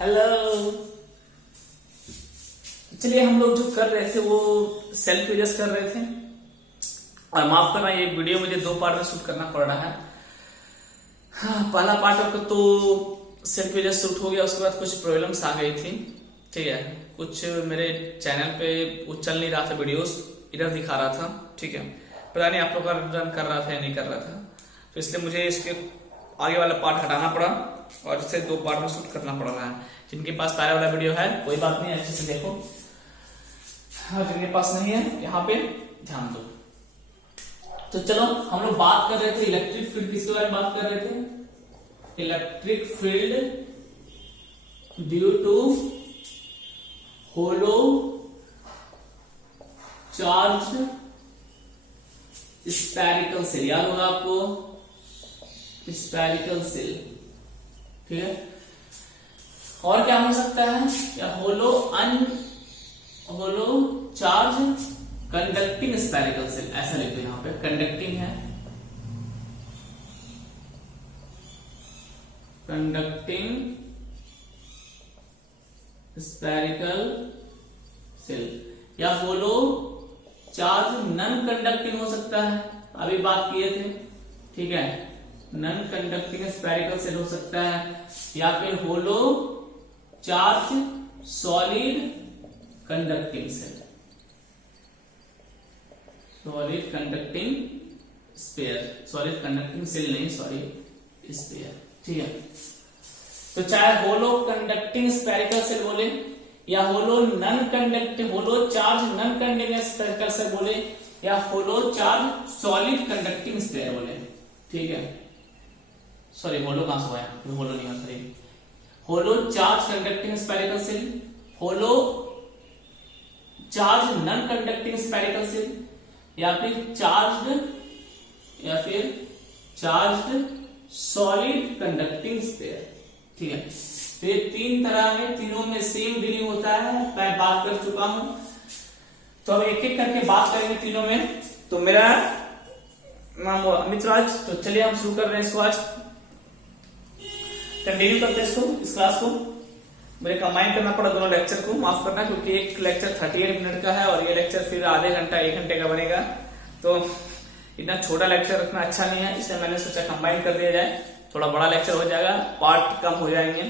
Hello. चलिए हम लोग जो कर रहे थे वो सेल्फ एडजस्ट कर रहे थे, और माफ करना ये वीडियो मुझे दो पार्ट में शूट करना पड़ रहा है। हाँ, पहला पार्ट तो सेल्फ एडजस्ट शूट हो गया, उसके बाद कुछ प्रॉब्लम्स आ गई थी। ठीक है, कुछ मेरे चैनल पे वो चल नहीं रहा था, वीडियोस इधर दिखा रहा था। ठीक है, पता नहीं आप लोग का रन कर रहा था या नहीं कर रहा था, तो इसलिए मुझे इसके आगे वाला पार्ट हटाना पड़ा और इसे दो पार्ट में शूट करना पड़ रहा है। जिनके पास पहले वाला वीडियो है कोई बात नहीं, अच्छे से देखो। हाँ, जिनके पास नहीं है यहाँ पे ध्यान दो। तो चलो हम लोग बात कर रहे थे इलेक्ट्रिक फील्ड, किसके बारे में बात कर रहे थे? Electric field due to hollow charge spherical shell, याद होगा आपको स्फेरिकल सेल। ठीक है, और क्या हो सकता है? या hollow charge conducting spherical cell, ऐसा लिखो यहां पे, कंडक्टिंग है, कंडक्टिंग स्फेरिकल सेल। या होलो चार्ज नॉन कंडक्टिंग हो सकता है, अभी बात किए थे। ठीक है, नॉन कंडक्टिंग स्फेरिकल सेल हो सकता है, या फिर hollow charge solid conducting shell, solid conducting sphere, solid conducting shell नहीं, सॉरी स्फीयर। ठीक है, तो चाहे होलो कंडक्टिंग स्फेरिकल सेल बोले या hollow charge non conducting spherical shell बोले या hollow charge solid conducting sphere बोले। ठीक है, सॉरी होलो कहां से आया, होलो नहीं है, sorry, hollow charge conducting spherical shell, hollow charge non conducting spherical shell, या फिर चार्ज्ड सॉलिड कंडक्टिंग स्फीयर। ठीक है, तो ये तीन तरह में, तीनों में सेम डीलिंग होता है, मैं बात कर चुका हूं। तो अब एक एक करके बात करेंगे तीनों में। तो मेरा नाम अमित राज, तो चलिए हम शुरू कर रहे हैं इसको, आज कंटिन्यू करते हैं इसको, इस क्लास को। मुझे कंबाइन करना पड़ा दोनों लेक्चर को, माफ करना, क्योंकि एक लेक्चर 38 मिनट का है और ये लेक्चर फिर आधे घंटा 1 घंटे का बनेगा, तो इतना छोटा लेक्चर रखना अच्छा नहीं है, इसलिए मैंने सोचा कंबाइन कर दिया जाए, थोड़ा बड़ा लेक्चर हो जाएगा, पार्ट कम हो जाएंगे,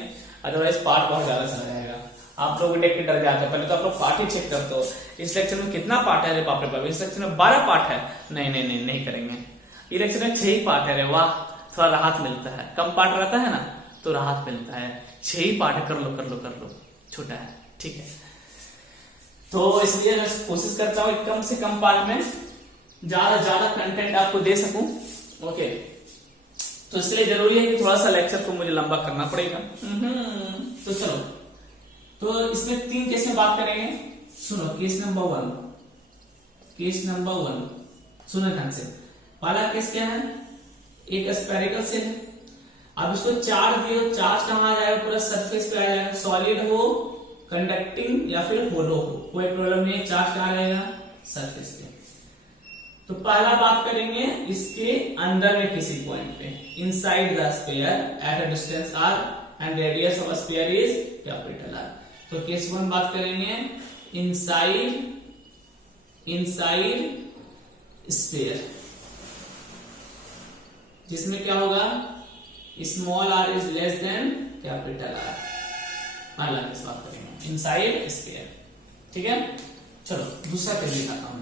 अदरवाइज पार्ट बहुत ज्यादा चला जाएगा। आप लोग देख के डर जाते हैं, पहले तो आप लोग पार्ट ही चेक करते हो, इस लेक्चर में कितना पार्ट है? बाप रे बाप, इस लेक्चर में 12 पार्ट है। नहीं करेंगे, ये लेक्चर में 6 ही पार्ट है। वाह, थोड़ा राहत मिलता है, कम पार्ट रहता है ना तो राहत मिलता है, 6 ही पार्ट है, कर लो, छोटा है। ठीक है, तो इसलिए मैं कोशिश करता हूँ कम से कम पार्ट में ज्यादा कंटेंट आपको दे सकूं। ओके, तो इसलिए जरूरी है कि थोड़ा सा लेक्चर को मुझे लंबा करना पड़ेगा। तो चलो, तो इसमें 3 केस में बात करेंगे। सुनो, केस नंबर 1 सुनो ध्यान से। पहला केस क्या है? एक स्फेरिकल सेल है, अब इसको चार्ज दियो, चार्ज कहां आ जाएगा? पूरा सरफेस पे आ जाएगा, सॉलिड हो, कंडक्टिंग या फिर होलो हो, कोई प्रॉब्लम नहीं है, चार्ज कहां रहेगा? सरफेस पे। तो पहला बात करेंगे इसके अंदर में किसी पॉइंट पे, inside the sphere at a distance r and radius of sphere is capital R। तो केस 1 बात करेंगे इनसाइड स्फीयर, जिसमें क्या होगा? Small r is less than capital R। पहला केस बात करेंगे इनसाइड स्फीयर। ठीक है, चलो दूसरा केस दिखाता हूं,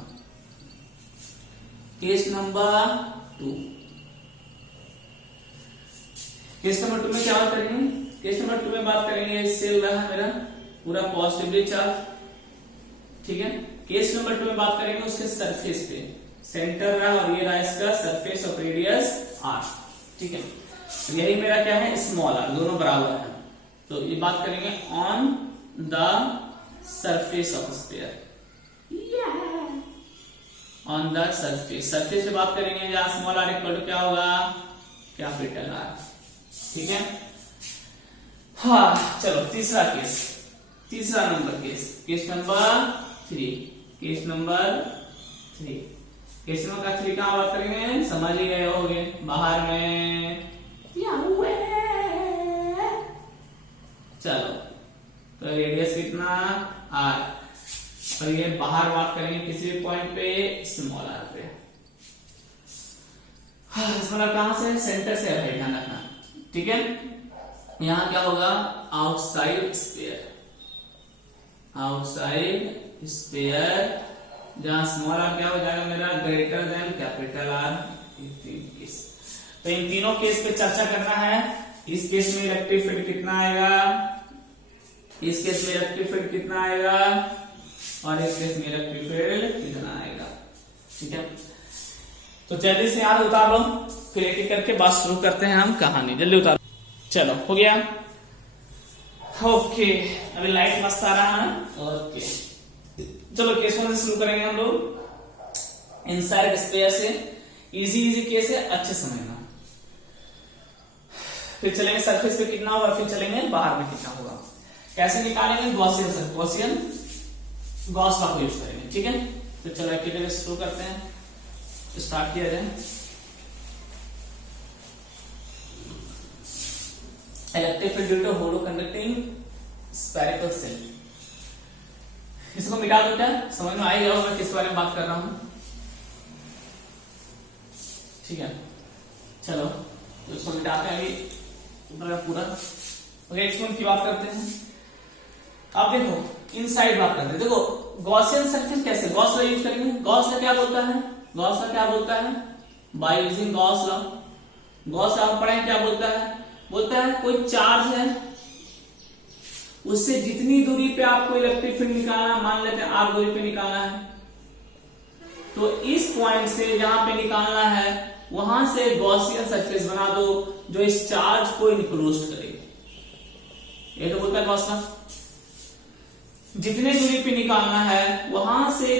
केस नंबर 2। केस नंबर 2 में क्या बात करेंगे? केस नंबर 2 में बात करेंगे सेल रहा है मेरा पूरा पॉजिटिवली चार्ज। ठीक है, केस नंबर 2 में बात करेंगे उसके सरफेस पे, सेंटर रहा और ये रहा इसका सरफेस ऑफ रेडियस r। ठीक है, तो यही मेरा क्या है? स्मॉल r, दोनों बराबर है। तो ये बात करेंगे on the surface of sphere, on the surface पे बात करेंगे जहां स्मॉल r इक्वल टू क्या होगा? Capital R। ठीक है, हाँ चलो तीसरा number case number 3 case number 3 कहां बात करेंगे? समझ ही गए होगे, बाहर में। चलो तो रेडियस कितना r, और ये बाहर बात करेंगे किसी भी पॉइंट पे स्मॉल r पे। मतलब कहां से, सेंटर से है, ध्यान रखना, ठीक है। यहां क्या होगा, आउटसाइड स्फीयर, आउटसाइड स्फीयर, जहां स्मॉल r क्या हो जाएगा मेरा, ग्रेटर देन कैपिटल R। तो इन तीनों केस पे चर्चा करना है। इस केस में इलेक्ट्रिक फील्ड कितना आएगा, इस केस में इलेक्ट्रिक फील्ड कितना आएगा, और इस केस में इलेक्ट्रिक फील्ड कितना आएगा, ठीक है। तो जल्दी से याद उतार लो, फिर एक एक करके बात शुरू करते हैं हम कहानी, जल्दी उतार। चलो हो गया, ओके। अभी लाइट मस्त आ रहा है, ओके। चलो केस 1 से शुरू करेंगे हम लोग। इनसाइड स्पेयर से इजी केस है, अच्छे समझना। फिर चलेंगे सरफेस पे कितना होगा, फिर चलेंगे बाहर में कितना होगा। कैसे निकालेंगे, गॉसियन लॉ को यूज करेंगे, ठीक है। तो चलो एक एक शुरू करते हैं, स्टार्ट किया जाए। Electric field due to hollow conducting spherical shell, इसको मिटा दो, क्या समझ में आई जाओ मैं किस बारे में बात कर रहा हूं, ठीक है। चलो तो इसको मिटाते हैं अभी पूरा। ओके, एक्सपेरिमेंट की बात करते हैं। आप देखो इनसाइड बात करते हैं, देखो गॉसियन सरफेस कैसे, गॉस लॉ यूज करेंगे। गॉस लॉ क्या बोलता है, गॉस लॉ क्या बोलता है, by using Gauss law. Gauss law आप पढ़ें क्या बोलता है, बोलता है कोई चार्ज है, उससे जितनी दूरी पे आपको इलेक्ट्रिक फील्ड निकालना है, मान लेते हैं r दूरी पे निकालना है, तो इस पॉइंट से जहां पे निकालना है वहां से गॉसियन सरफेस बना दो जो इस चार्ज को इनक्लोज करे। ये तो बोलता है गॉस लॉ। जितने दूरी पे निकालना है वहां से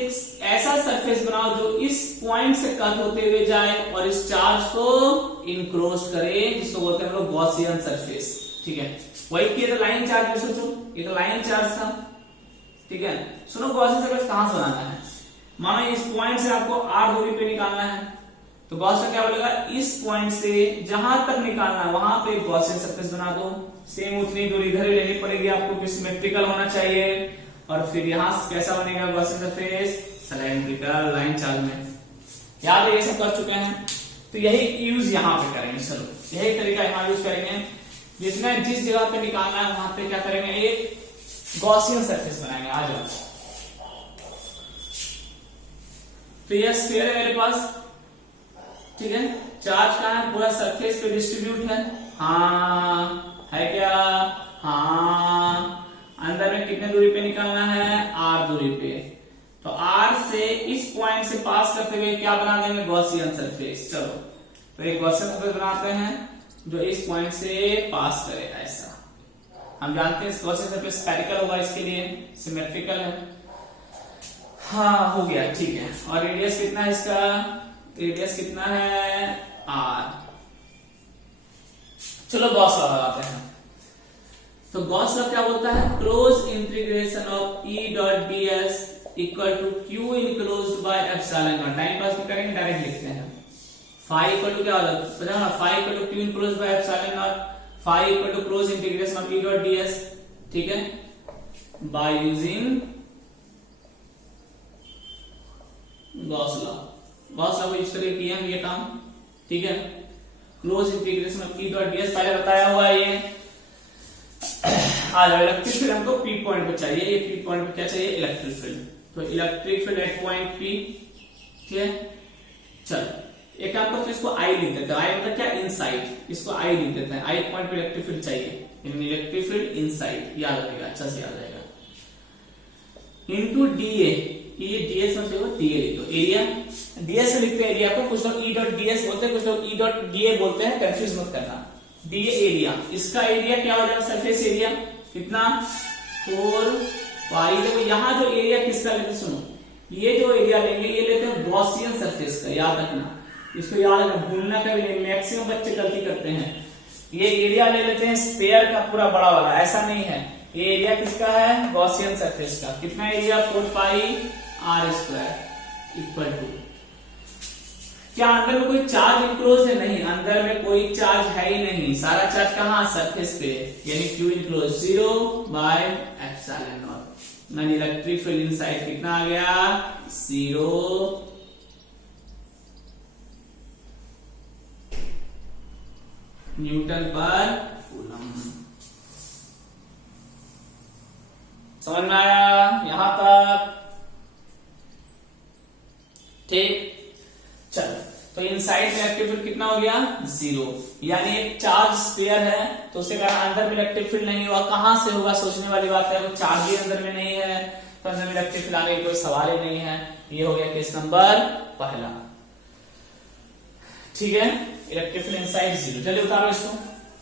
ऐसा सरफेस बनाओ जो इस पॉइंट से कट होते हुए जाए और इस चार्ज को इनक्लोज करे, जिसको बोलते हैं हम लोग गॉसियन सरफेस, ठीक है। वही किया था लाइन चार्ज में, सोचो ये तो लाइन चार्ज था, ठीक है। सुनो गॉसियन सरफेस कहां से बनाना है, मानो इस पॉइंट से आपको r दूरी पे निकालना है, तो गॉस लॉ क्या बोलेगा, इस पॉइंट से जहां तक निकालना है वहां पे गॉसियन सरफेस बना दो। सेम उतनी दूरी इधर लेनी पड़ेगी आपको, सिमेट्रिकल होना चाहिए। और फिर यहां कैसा बनेगा Gaussian surface, cylindrical line charge में। याद है ये सब कर चुके हैं, तो यही यूज यहां पे करेंगे। चलो यही तरीका यहां यूज करेंगे, जिस जगह पे निकालना है वहां पे क्या करेंगे, एक गॉसियन सरफेस बनाएंगे। आ जाओ, तो यह स्फीयर है मेरे पास, ठीक है। चार्ज कहां है, पूरा सरफेस पे डिस्ट्रीब्यूट है, हाँ है क्या, हाँ। अंदर में कितने दूरी पे निकालना है, r दूरी पे, तो r से इस पॉइंट से पास करते हुए क्या बना देंगे, गॉसियन सरफेस। चलो तो एक गॉसियन सरफेस बनाते हैं जो इस पॉइंट से पास करे, ऐसा। हम जानते हैं गॉसियन सरफेस स्फेरिकल होगा, इसके लिए सिमेट्रिकल है, हाँ हो गया, ठीक है। और रेडियस कितना है इसका, रेडियस कितना है, r। चलो गॉस लॉ लगाते हैं। तो गॉस लॉ क्या बोलता है, close integration of E dot ds equal to Q enclosed by epsilon naught. Time pass नहीं करेंगे, डायरेक्ट लिखते हैं। फाई इक्वल टू क्या होता है, समझा ना, phi equal to Q enclosed by epsilon naught, phi equal to close integration of E dot ds, ठीक है, by using Gauss law. Gauss law को यूज करके किया हम ये काम, ठीक है। Close integration of E dot ds पहले बताया हुआ है ये। आ जाओ इलेक्ट्रिक फील्ड हमको P पॉइंट पे चाहिए, ये P पॉइंट पे क्या चाहिए, इलेक्ट्रिक फील्ड। तो electric field eight point P, ठीक है। चलो एक काम करते हैं, इसको I लिख देते हैं। I मतलब क्या, इनसाइड, इसको I लिख देते हैं। I पॉइंट पे इलेक्ट्रिक फील्ड चाहिए, इलेक्ट्रिक फील्ड इनसाइड, याद रहेगा, अच्छा से याद रहेगा। इनटू DA, ये ds मतलब DA लिख दो, एरिया। ds से लिखते हैं एरिया को, कुछ लोग E डॉट ds बोलते हैं, कुछ लोग E डॉट DA बोलते हैं, कंफ्यूज मत करना। DA एरिया, इसका एरिया क्या हो जाएगा, सरफेस एरिया कितना, 4 पाई। देखो यहाँ जो एरिया किसका लेते, सुनो ये जो एरिया लेंगे ये लेते हैं गॉसियन सरफेस का, याद रखना, इसको याद रखना, भूलना कभी नहीं, मैक्सिमम बच्चे गलती करते हैं। ये एरिया ले लेते हैं स्फीयर का पूरा बड़ा वाला, ऐसा नहीं है। ये एरिया किसका है, गॉसियन सरफेस का। कितना area, 4 pi r square equal to. क्या अंदर में कोई चार्ज इंक्लोज है? नहीं, अंदर में कोई चार्ज है ही नहीं, सारा चार्ज कहाँ? सरफेस पे, यानी Q enclose 0 bye epsilon not. Non electric field inside कितना आ गया? 0 न्यूटन पर कूलम। समझ में आया यहां तक? ठीक, चलो तो इनसाइड में इलेक्ट्रिक फील्ड कितना हो गया? 0, यानी एक चार्ज स्फीयर है तो उसके कारण अंदर में इलेक्ट्रिक फील्ड नहीं हुआ। कहां से होगा? सोचने वाली बात है, वो चार्ज ही अंदर में नहीं है तो अंदर में इलेक्ट्रिक फील्ड आने की कोई सवाल ही नहीं है। ये हो गया केस नंबर पहला। ठीक है, इलेक्ट्रिक फील्ड इनसाइड 0। जल्दी उतारो इसको,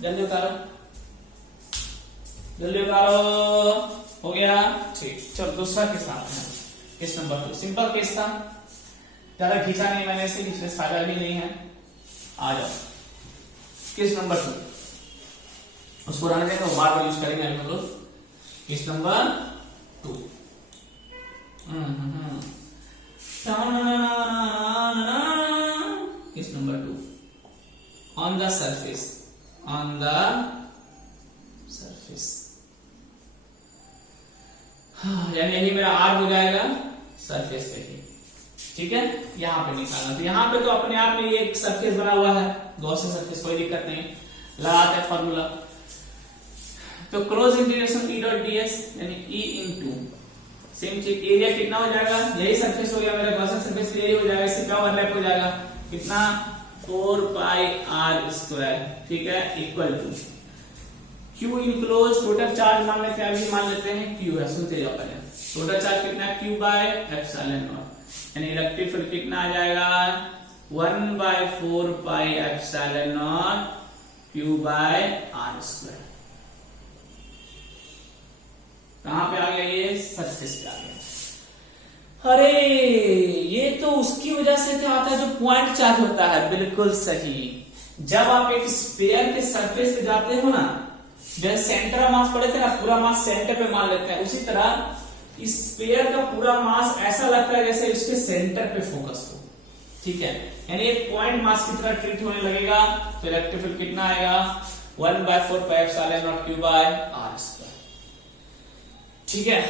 जल्दी उतारो, जल्दी उतारो। हो गया, ठीक। चलो दूसरा केस आते हैं, केस नंबर 2। सिंपल केस था, ज्यादा खींचा नहीं मैंने इसे, इसलिए फायदा भी नहीं है। आ जाओ केस नंबर 2, उसको रहने देंगे, वो बार बार यूज करेंगे हम लोग। Case number 2, case number 2, on the surface, on the surface, यानी यही मेरा आर हो जाएगा सरफेस पे ही। ठीक है, यहां पे निकालना, तो यहां पे तो अपने आप में ये एक सरफेस बना हुआ है, गॉसियन सरफेस, कोई दिक्कत नहीं। लगाते हैं फॉर्मूला, तो close integration E dot ds यानी E इनटू सेम चीज, एरिया कितना हो जाएगा? यही सरफेस हो गया मेरा, गॉसियन सरफेस पे यही हो जाएगा, इससे क्या ओवरलैप हो जाएगा? कितना? 4 पाई r स्क्वायर। ठीक है, equal to Q enclose, total charge मान लेते हैं, अभी मान लेते हैं Q है, सुनते जाओ पहले। टोटल चार्ज कितना है? Q बाय एप्सिलॉन नॉट, यानी इलेक्ट्रिक फील्ड कितना आ जाएगा? 1/4 pi epsilon naught Q by r square. कहां पे आ गया? ये सरफेस पे आ गया। अरे ये तो उसकी वजह से क्या आता है, जो पॉइंट चार्ज होता है। बिल्कुल सही, जब आप एक स्फीयर के सरफेस पे जाते हो ना, जैसे सेंटर ऑफ मास पढ़े थे ना, पूरा मास सेंटर पे मान लेते हैं, उसी तरह इस स्फीयर का पूरा मास ऐसा लगता है जैसे इसके सेंटर पे फोकस हो। ठीक है, यानी एक पॉइंट मास की तरह ट्रीट होने लगेगा, तो इलेक्ट्रिक फील्ड कितना आएगा? 1/4 pi epsilon naught Q by r square. ठीक है,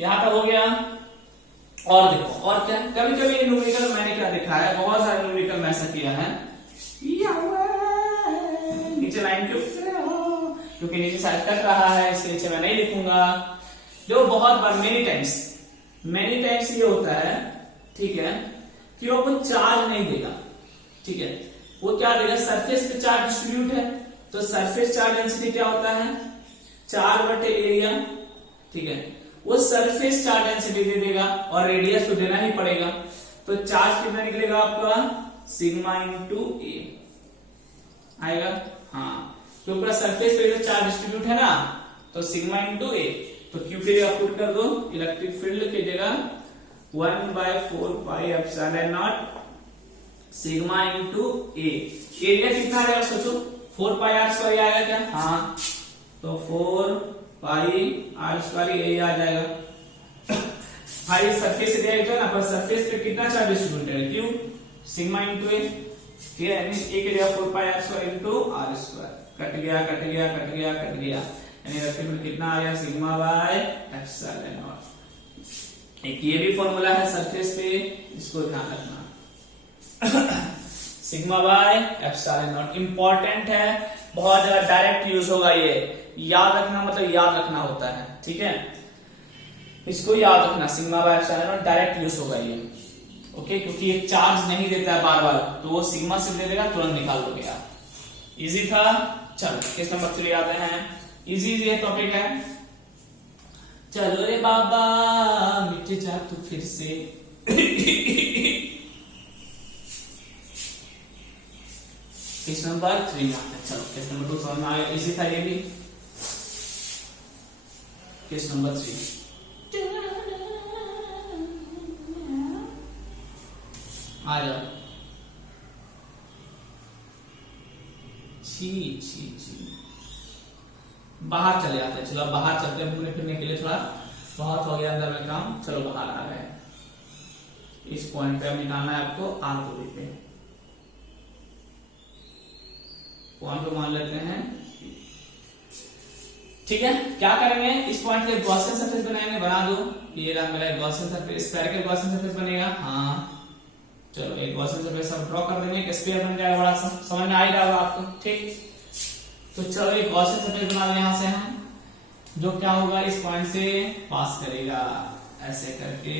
यहां तक हो गया। और देखो, और क्या, कभी कभी न्यूमेरिकल मैंने क्या देखा है, बहुत सारे न्यूमेरिकल में ऐसा किया है, नीचे लाइन क्यों, क्योंकि नीचे साइड कट रहा है, इसके नीचे मैं नहीं लिखूंगा। जो बहुत बार, मेनी टाइम्स ये होता है, ठीक है, कि वो आपको चार्ज नहीं देगा। ठीक है, वो क्या देगा? सरफेस पे चार्ज डिस्ट्रीब्यूट है, तो सरफेस चार्ज डेंसिटी क्या होता है? 4/एरिया। ठीक है, वो सरफेस चार्ज डेंसिटी दे देगा और रेडियस तो देना ही पड़ेगा, तो चार्ज कितना निकलेगा आपका? सिग्मा इंटू ए आएगा। हाँ, तो पूरा सरफेस पे जो चार्ज डिस्ट्रीब्यूट है ना, तो सिग्मा इंटू ए, तो क्यू के जगह पुट कर दो, इलेक्ट्रिक फील्ड की जगह 1/4 pi epsilon not sigma into A. Area कितना आएगा सोचो? 4 पाई r स्क्वायर आएगा क्या? हाँ, तो 4 पाई r स्क्वायर ए आ जाएगा। भाई सरफेस एरिया जो है ना, पर सरफेस पे कितना चार्ज डिस्ट्रीब्यूट है? Q सिग्मा इंटू ए। ठीक है, ए की जगह 4 pi r square into r square, cut गया कट गया कट गया कट गया, यानी इलेक्ट्रिक फील्ड कितना आ गया? Sigma bye epsilon not. एक ये भी फॉर्मूला है सरफेस पे, इसको ध्यान रखना। Sigma bye epsilon not important है, बहुत ज्यादा डायरेक्ट यूज होगा, ये याद रखना, मतलब याद रखना होता है। ठीक है, इसको याद रखना, sigma bye epsilon not direct use होगा ये। ओके, क्योंकि ये चार्ज नहीं देता है बार बार, तो वो सिग्मा से दे देगा, तुरंत निकाल दोगे आप। इजी था। चलो केस नंबर 3 आते हैं। इजी ये टॉपिक है। चलो रे बाबा मिट जा तू फिर से। केस नंबर 3 में आते हैं। चलो केस नंबर 2 समझ में आ गया, इजी था ये भी। केस नंबर 3 आ जाओ। छी छी छी, बाहर चले जाते हैं। चलो बाहर चलते हैं घूमने फिरने के लिए, थोड़ा बहुत हो गया अंदर में काम। चलो बाहर आ गए, इस पॉइंट पे अब निकालना है आपको आर दूरी पे। पॉइंट को मान लेते हैं, ठीक है। क्या करेंगे, इस पॉइंट पे गॉसियन सरफेस बनाएंगे, बना दो। ये रहा मेरा Gaussian surface, spherical Gaussian surface बनेगा। हाँ चलो एक गॉसियन सरफेस हम ड्रॉ कर देंगे, एक स्फीयर बन जाएगा बड़ा सा, समझ में आ ही रहा होगा आपको, ठीक। तो चलो एक गॉसियन सरफेस बना लें यहां से हम, जो क्या होगा इस पॉइंट से पास करेगा ऐसे करके,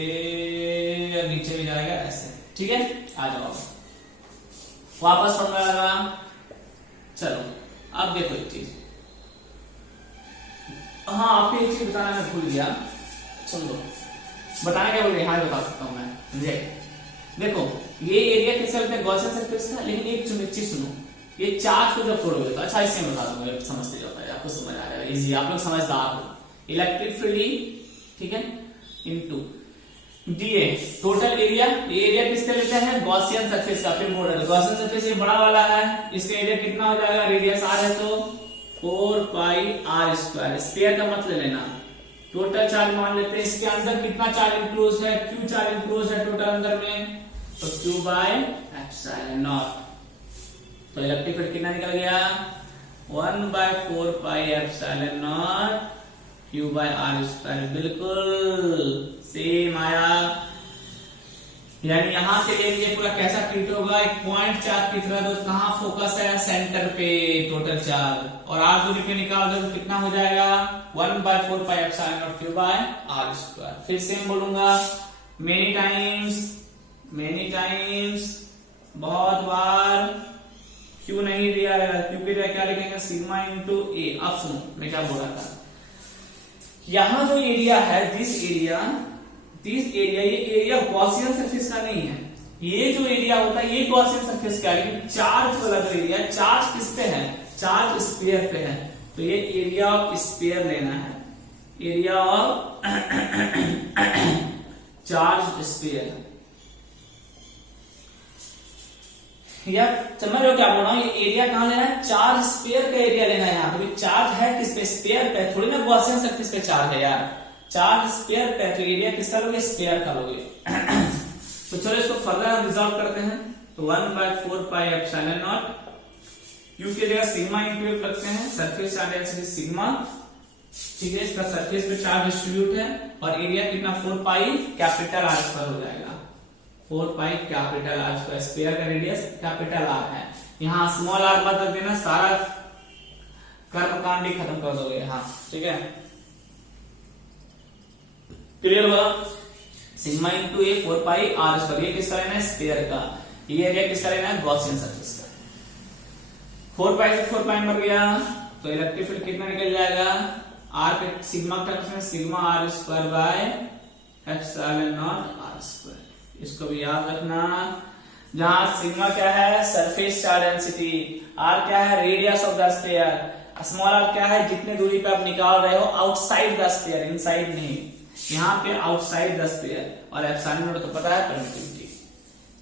नीचे भी जाएगा ऐसे, ठीक है। आ जाओ वापस फॉर्मूला लगा। चलो अब देखो एक चीज, हाँ आपको एक चीज बताना मैं भूल गया, सुन लो। बताना क्या बोल रहे, हाँ बता सकता हूँ मैं। देखो ये एरिया किस बोलते हैं, गॉसियन सरफेस का, लेकिन एक चीज सुनो, ये चार्ज को जब तोड़ोगे तो, अच्छा इससे बता दूंगा, समझते जाता है, आपको समझ आ जाएगा, इजी, आप लोग समझदार हो। इलेक्ट्रिक फील्ड, ठीक है, इनटू डीए टोटल एरिया, ये एरिया किसका लेते हैं, गॉसियन सरफेस का। फिर मॉडल गॉसियन सरफेस ये बड़ा वाला है, इसका एरिया कितना हो जाएगा, रेडियस आर है तो 4 पाई आर स्क्वायर, स्क्वायर का मत ले लेना। टोटल चार्ज मान लेते हैं, इसके अंदर कितना चार्ज इंक्लोज है, क्यू चार्ज इंक्लोज है टोटल अंदर में, तो क्यू बाय एप्सिलॉन नॉट। तो इलेक्ट्रिक फील्ड कितना निकल गया, 1/4 pi epsilon naught Q by R square, बिल्कुल सेम आया। यानी यहां से ये पूरा कैसा ट्रीट होगा, एक पॉइंट चार्ज की तरह, तो कहां फोकस है, सेंटर पे टोटल चार्ज, और आर दूरी पे निकाल दो तो कितना हो जाएगा, 1/4 pi epsilon naught Q by R square. फिर सेम बोलूंगा, मेनी टाइम्स, बहुत बार, क्यू नहीं दिया है, क्यू की जगह क्या लिखेंगे, सिग्मा इंटू ए। अब सुनो मैं क्या बोल रहा था, यहां जो एरिया है, दिस एरिया, ये एरिया गॉसियन सरफेस का नहीं है, ये जो एरिया होता है ये गॉसियन सरफेस का है, लेकिन चार्ज वाला जो एरिया, चार्ज किस पे है, चार्ज स्फीयर पे है, तो ये एरिया ऑफ स्फीयर लेना है, एरिया ऑफ चार्ज स्फीयर। या समझ रहे हो क्या बोल रहा हूं, ये एरिया कहां लेना है, चार्ज स्फीयर का एरिया लेना है यहाँ पे। चार्ज है किस पे, स्फीयर पे, थोड़ी ना गॉसियन सरफेस पे चार्ज है यार, चार्ज स्फीयर पे, तो एरिया किसका लोगे, स्फीयर का लोगे। तो चलो इसको फर्दर रिजॉल्व करते हैं, तो 1/4 पाई एप्सिलॉन नॉट, क्यू की जगह सिग्मा इंक्लूड करते हैं, सरफेस चार्ज डेंसिटी सिग्मा, ठीक है, इसका सरफेस पे चार्ज डिस्ट्रीब्यूट है, और एरिया कितना, 4 पाई कैपिटल आर स्क्वायर हो जाएगा, 4 pi capital R square, sphere का रेडियस कैपिटल आर है, यहाँ स्मॉल आर मत रख देना, सारा कर्मकांड ही खत्म कर दोगे, हाँ ठीक है, क्लियर हुआ। Sigma into a 4 pi R square, ये किसका लेना है, स्फीयर का, ये एरिया किसका लेना है, गॉसियन सरफेस का। 4 पाई से 4 पाई मर गया, तो इलेक्ट्रिक फील्ड कितना निकल जाएगा, आर पे सिग्मा टर्म्स में sigma R square by epsilon naught R square, इसको भी याद रखना। जहां सिग्मा क्या है, सरफेस चार्ज डेंसिटी, आर क्या है, radius of the sphere, small R क्या है, जितने दूरी पे आप निकाल रहे हो आउटसाइड द स्फीयर, इनसाइड नहीं, यहाँ पे आउटसाइड द स्फीयर, और एप्सिलॉन नॉट तो पता है परमिटिविटी।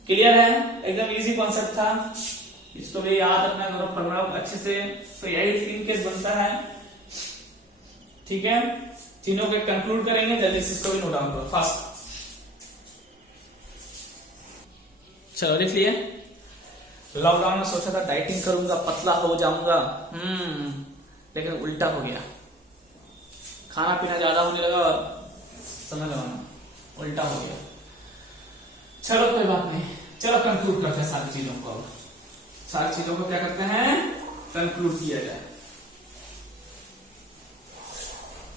क्लियर है, एकदम इजी कॉन्सेप्ट था, इसको भी याद रखना करो फॉर्मूला अच्छे से। तो यही 3 केस बनता है, ठीक है, तीनों के कंक्लूड करेंगे, जल्दी से इसको भी नोट डाउन करो फास्ट। चलो लिख लिए, लॉकडाउन में सोचा था डाइटिंग करूंगा, पतला हो जाऊंगा, लेकिन उल्टा हो गया, खाना पीना ज्यादा होने लगा, समझ लो उल्टा हो गया। चलो कोई बात नहीं, चलो कंक्लूड करते हैं सारी चीजों को, सारी चीजों को क्या करते हैं, कंक्लूड किया जाए,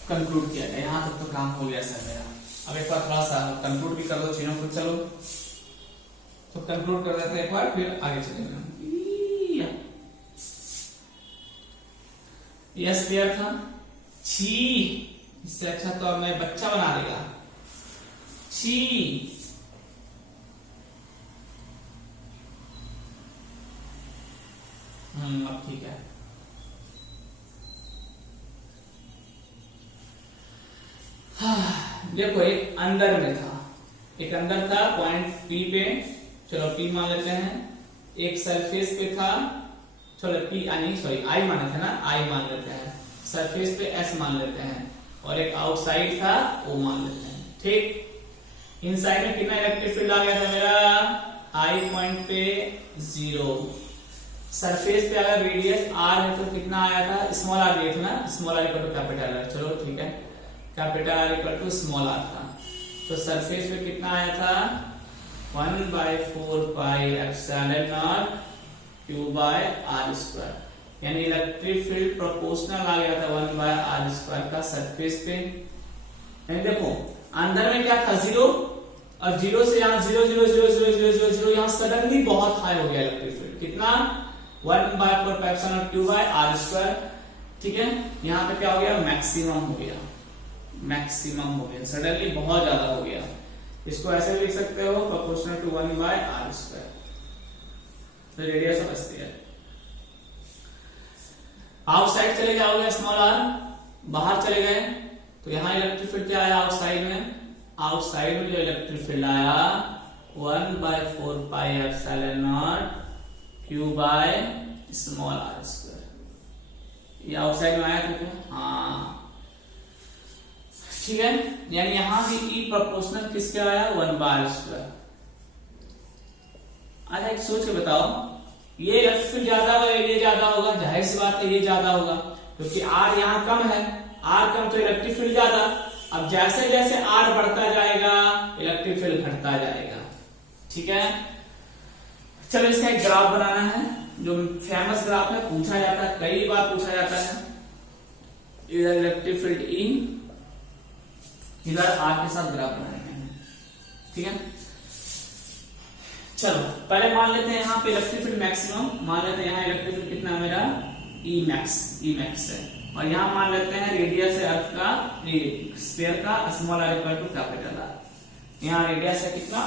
कंक्लूड किया जाए। यहां तक तो काम हो गया सर मेरा, अब एक बार थोड़ा सा कंक्लूड भी कर दो चीजों को। चलो तो कंक्लूड कर देते हैं एक बार, फिर आगे चलेंगे। यह स्फीयर था, छी, इससे अच्छा तो अब मैं बच्चा बना देगा, छी। अब ठीक है, देखो एक अंदर में था, एक अंदर था पॉइंट पी पे, चलो पी मान लेते हैं, एक सरफेस पे था, चलो पी सॉरी आई माना था ना, आई मान लेते हैं, सरफेस पे एस मान लेते हैं, और एक आउटसाइड था ओ मान लेते हैं, ठीक। इनसाइड में कितना इलेक्ट्रिक फील्ड आ गया था मेरा, आई पॉइंट पे 0, सरफेस पे अगर रेडियस r है तो कितना आया था, स्मॉल r दिया था ना, small r equal to capital r। चलो ठीक है, capital R equal to small r था, तो सरफेस पे कितना आया था 1/4 pi epsilon naught q by r square, यानी इलेक्ट्रिक फील्ड प्रोपोर्शनल आ गया था 1/r स्क्वायर का सरफेस पे। यानी देखो अंदर में क्या था 0, और 0 से यहाँ 0 0 0 0 0 0 0 यहाँ सडनली बहुत हाई हो गया इलेक्ट्रिक फील्ड, कितना 1/4 epsilon naught q by r square. ठीक है, यहाँ पे क्या हो गया, मैक्सिमम हो गया, मैक्सिमम हो गया, सडनली बहुत ज्यादा हो गया। इसको ऐसे लिख सकते हो प्रोपोर्शनल टू 1/r स्क्वायर, तो रेडियस ऑफ स्फीयर। आउटसाइड चले जाओगे स्मॉल r, बाहर चले गए तो यहाँ इलेक्ट्रिक फील्ड क्या आया आउटसाइड में, आउटसाइड में जो इलेक्ट्रिक फील्ड आया 1/4 pi epsilon naught q by small r square, ये आउटसाइड में आया था क्या, हाँ ठीक है। यानी यहां भी E प्रोपोर्शनल किसके आया 1/r स्क्वायर। अच्छा एक सोच के बताओ, ये इलेक्ट्रिक फील्ड ज्यादा होगा ये ज्यादा होगा, जाहिर सी बात है ये ज्यादा होगा, क्योंकि R यहाँ कम है, R कम तो इलेक्ट्रिक फील्ड ज्यादा। अब जैसे जैसे R बढ़ता जाएगा इलेक्ट्रिक फील्ड घटता जाएगा, ठीक है। चलो इसका एक ग्राफ बनाना है, जो फेमस ग्राफ में पूछा जाता है, कई बार पूछा जाता है। इधर इलेक्ट्रिक फील्ड E, इधर R के साथ ग्राफ बनाएंगे, ठीक है। चलो पहले मान लेते हैं यहाँ पे इलेक्ट्रिक फील्ड मैक्सिमम, मान लेते हैं यहाँ इलेक्ट्रिक फील्ड कितना है मेरा E मैक्स है, और यहाँ मान लेते हैं रेडियस है अर्थ का, स्फीयर का small r equal to capital R, यहाँ रेडियस है कितना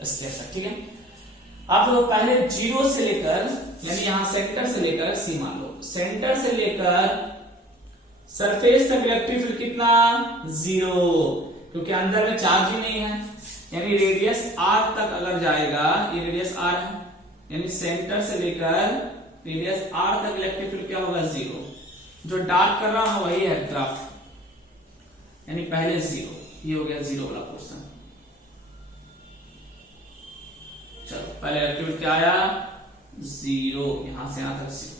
r स्फीयर का, ठीक है। आप लोग पहले 0 से लेकर, यानी यहाँ सेंटर से लेकर C मान लो, सेंटर से लेकर सरफेस तक इलेक्ट्रिक फील्ड कितना 0, क्योंकि अंदर में चार्ज ही नहीं है, यानी रेडियस r तक अगर जाएगा, ये रेडियस r है, यानी सेंटर से लेकर रेडियस r तक इलेक्ट्रिक फील्ड क्या होगा 0। जो डार्क कर रहा हूं वही है ग्राफ, यानी पहले 0, ये हो गया 0 वाला पोर्शन। चलो पहले इलेक्ट्रिक फील्ड क्या आया 0, यहां से यहां तक 0।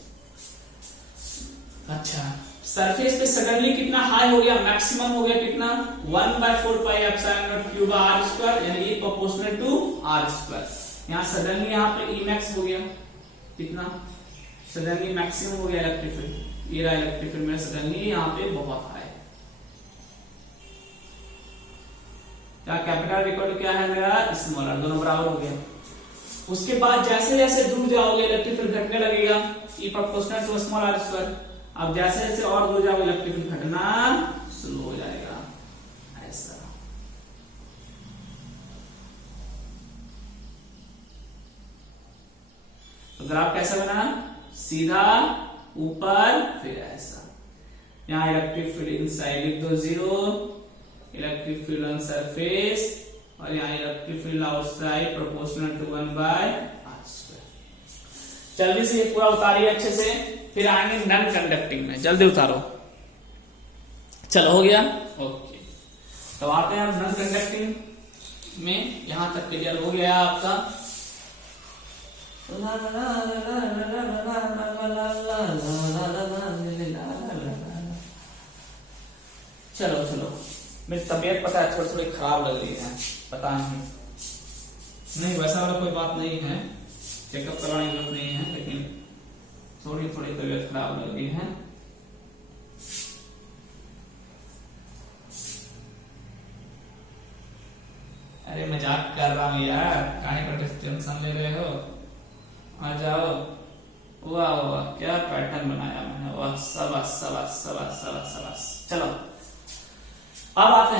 अच्छा सरफेस पे सडनली कितना हाई हो गया, मैक्सिमम हो गया कितना 1/4 pi epsilon naught q by r square, यानी E proportional to r square. यहाँ सडनली यहाँ पे E मैक्स हो गया, कितना सडनली मैक्सिमम हो गया इलेक्ट्रिक फील्ड, ये रहा इलेक्ट्रिक फील्ड में सडनली यहाँ पे बहुत हाई। क्या कैपिटल इक्वल टू क्या है मेरा स्मॉल r, दोनों बराबर हो गया। उसके बाद जैसे जैसे दूर जाओगे इलेक्ट्रिक फील्ड घटने लगेगा, E proportional to small r square. अब जैसे जैसे और दूर जाओगे इलेक्ट्रिक फील्ड घटना शुरू हो जाएगा, ऐसा। तो ग्राफ कैसा बना, सीधा ऊपर फिर ऐसा। यहाँ इलेक्ट्रिक फील्ड इनसाइड लिख दो 0, इलेक्ट्रिक फील्ड ऑन सरफेस, और यहाँ electric field outside proportional to 1/r square. जल्दी से ये पूरा उतारिए अच्छे से, फिर आएंगे नॉन कंडक्टिंग में, जल्दी उतारो। चलो हो गया, ओके। तो आते हैं नॉन कंडक्टिंग में, यहां तक क्लियर हो गया आपका। चलो चलो, मेरी तबीयत पता है थोड़ी थोड़ी खराब लग रही है, पता नहीं वैसा वाला कोई बात नहीं है, चेकअप करवाने की जरूरत नहीं है, लेकिन थोड़ी थोड़ी तबीयत खराब लग रही है। अरे मजाक कर रहा हूँ यार, काहे का टेंशन ले रहे हो, आ जाओ। वाह वाह क्या पैटर्न बनाया मैंने, वाह शाबाश शाबाश शाबाश शाबाश शाबाश। चलो अब आते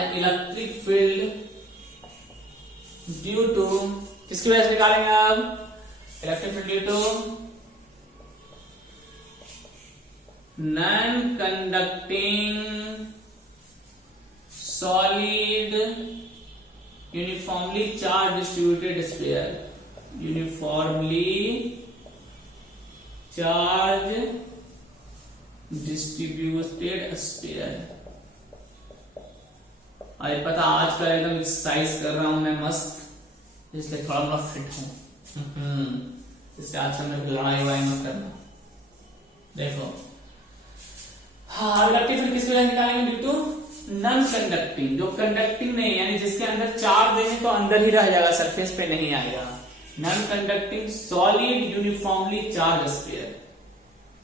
हैं इलेक्ट्रिक फील्ड ड्यू टू, किसकी वजह से निकालेंगे अब, electric field due to non conducting solid uniformly charge distributed sphere, uniformly charge distributed sphere. अरे पता आजकल एकदम एक्सरसाइज कर रहा हूं मैं मस्त, इसलिए थोड़ा थोड़ा फिट हूँ। इससे आज में लड़ाई वड़ाई मत करना। देखो हाँ, इलेक्ट्रिक फील्ड किस वजह निकालेंगे? ड्यू टू नॉन कंडक्टिंग, जो कंडक्टिंग नहीं यानी जिसके अंदर चार्ज देंगे तो अंदर ही रह जाएगा, सरफेस पे नहीं आएगा। Non conducting solid uniformly charge sphere,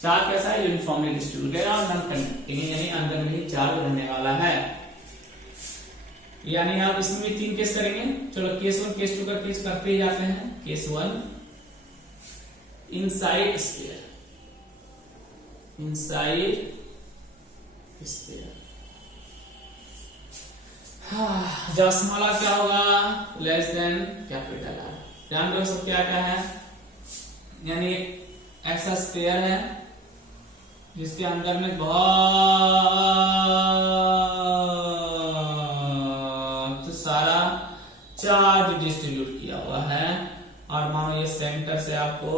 charge कैसा है? यूनिफॉर्मली डिस्ट्रीब्यूटेड और नॉन कंडक्टिंग यानी अंदर में ही चार्ज रहने वाला है। यानी आप इसमें भी 3 केस करेंगे। चलो केस 1 केस 2 का केस करते ही जाते हैं। Case 1 inside sphere, inside sphere. जब स्मॉल आर क्या होगा? Less than capital are. ध्यान रखो सब क्या क्या है, यानी ऐसा स्फीयर है जिसके अंदर में बहुत सारा चार्ज डिस्ट्रीब्यूट किया हुआ है, और मानो ये सेंटर से आपको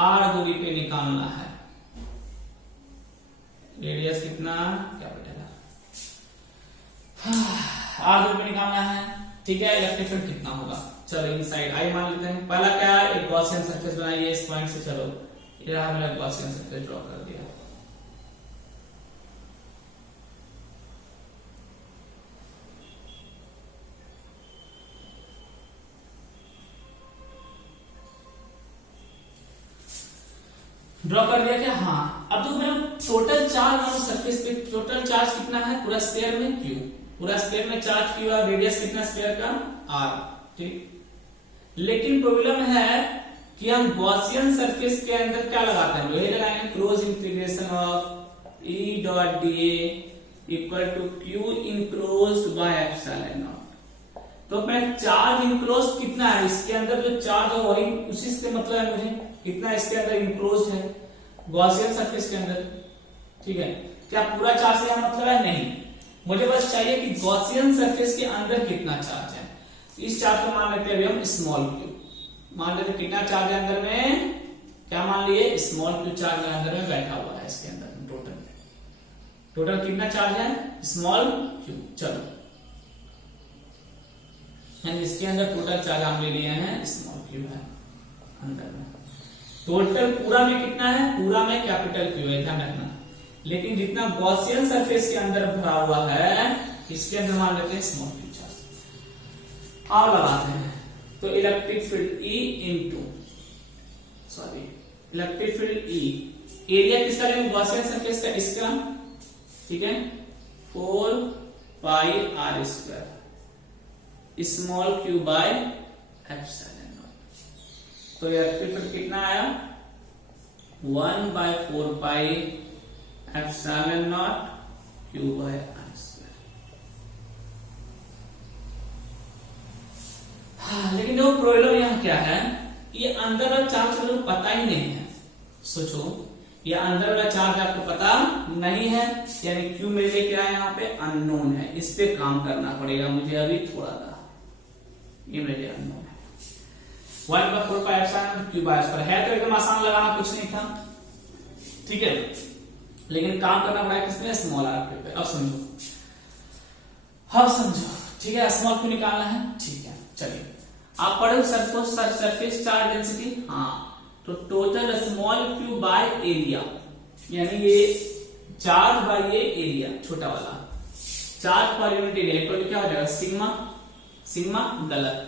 r दूरी पे निकालना है। रेडियस कितना? कैपिटल r दूरी पे निकालना है, ठीक है। इलेक्ट्रिक फील्ड कितना होगा? चलो इनसाइड आई मान लेते हैं। पहला क्या है? एक गॉसियन सरफेस बनाइए इस पॉइंट से। चलो ये रहा मेरा गॉसियन सरफेस, ड्रॉ कर दिया। ड्रॉ कर दिया क्या? हाँ। अब तो मेरा टोटल चार्ज ऑन सरफेस पे, टोटल चार्ज कितना है पूरा स्फीयर में? Q। पूरा स्फीयर में चार्ज Q और रेडियस कितना स्फीयर का? R, ठीक। लेकिन प्रॉब्लम है कि हम गॉसियन सरफेस के अंदर क्या लगाते हैं? वही लगाएंगे close integration of E dot dA equal to Q enclosed by epsilon naught. तो अपना चार्ज इनक्लोज कितना है? इसके अंदर जो चार्ज है वही, उसी से मतलब है मुझे कितना इसके अंदर इनक्लोज है गॉसियन सरफेस के अंदर, ठीक है। क्या पूरा चार्ज यहां मतलब है? नहीं, मुझे बस चाहिए कि गॉसियन सरफेस के अंदर कितना चार्ज है। इस चार्ज को मान लेते हैं हम स्मॉल q। मान लेते कितना चार्ज है अंदर में? क्या मान लिए? स्मॉल q चार्ज अंदर में बैठा हुआ है इसके अंदर। टोटल कितना चार्ज है? Small q। चलो यानी इसके अंदर टोटल चार्ज हम ले लिए हैं स्मॉल q है अंदर में। टोटल पूरा में कितना है? पूरा में कैपिटल Q है, ध्यान रखना। लेकिन जितना गॉसियन सरफेस के अंदर भरा हुआ है इसके अंदर मान लेते हैं स्मॉल q चार्ज। अब लगाते हैं तो electric field E into electric field E, area किसका लेंगे? गॉसियन सरफेस का, इसका, ठीक है। 4 pi r square small q by epsilon naught. तो इलेक्ट्रिक फील्ड कितना आया? 1/4 pi epsilon naught q by r square. लेकिन वो प्रॉब्लम यहाँ क्या है? ये अंदर वाला चार्ज आपको पता ही नहीं है। सोचो, ये अंदर वाला चार्ज आपको पता नहीं है, यानी q मेरे लिए क्या है? यहाँ पे अननोन है। इस पे काम करना पड़ेगा मुझे अभी थोड़ा सा। ये मेरे लिए अननोन है। 1/4 pi epsilon q by r square है तो एकदम आसान लगाना, कुछ नहीं था, ठीक है। लेकिन काम करना पड़ा किसमें? स्मॉल r पे। अब समझो, ठीक है। स्मॉल q निकालना है, ठीक है। चलिए आप पढ़ो सरफेस चार्ज डेंसिटी। हाँ, तो total small q by area, यानी ये चार्ज बाय ये एरिया छोटा वाला, charge per unit area equal to क्या हो जाएगा? सिग्मा। सिग्मा गलत,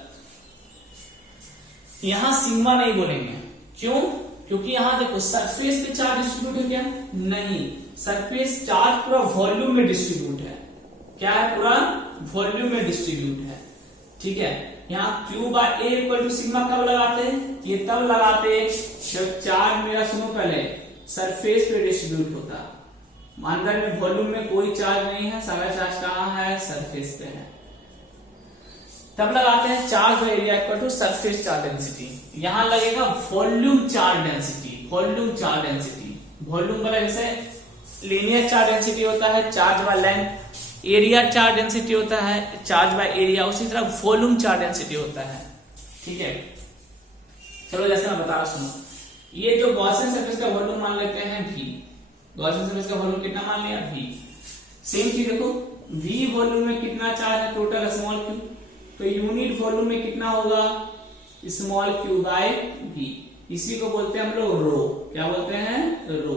यहां सिग्मा नहीं बोलेंगे। क्यों? क्योंकि यहां देखो सरफेस पे चार्ज डिस्ट्रीब्यूट है क्या? नहीं, सरफेस चार्ज पूरा वॉल्यूम में डिस्ट्रीब्यूट है। क्या है? पूरा वॉल्यूम में डिस्ट्रीब्यूट है, ठीक है। यहाँ Q by A equal to sigma कब लगाते हैं? ये तब लगाते जब चार्ज मेरा, सुनो पहले, सरफेस पे डिस्ट्रीब्यूट होता, अंदर में वॉल्यूम में कोई चार्ज नहीं है, सारा चार्ज कहाँ है? सरफेस पे है। तब लगाते हैं charge by area equal to surface charge density. यहां लगेगा volume charge density. Volume charge density, volume वाला जैसे लीनियर चार्ज डेंसिटी होता है, charge by length, area charge density होता है, चार्ज बाय एरिया, उसी तरह वॉल्यूम चार्ज डेंसिटी होता है, ठीक है। चलो जैसे मैं बता रहा, सुनो, ये जो गॉसियन सरफेस का वॉल्यूम मान लेते हैं V। गॉसियन सरफेस का वॉल्यूम कितना मान लिया? V। सेम चीज देखो, V वॉल्यूम में कितना चार्ज है टोटल? Small q। तो तो यूनिट वॉल्यूम में कितना होगा, स्मॉल क्यू बाय वी। इसी को बोलते हैं हम लोग रो। क्या बोलते हैं, रो,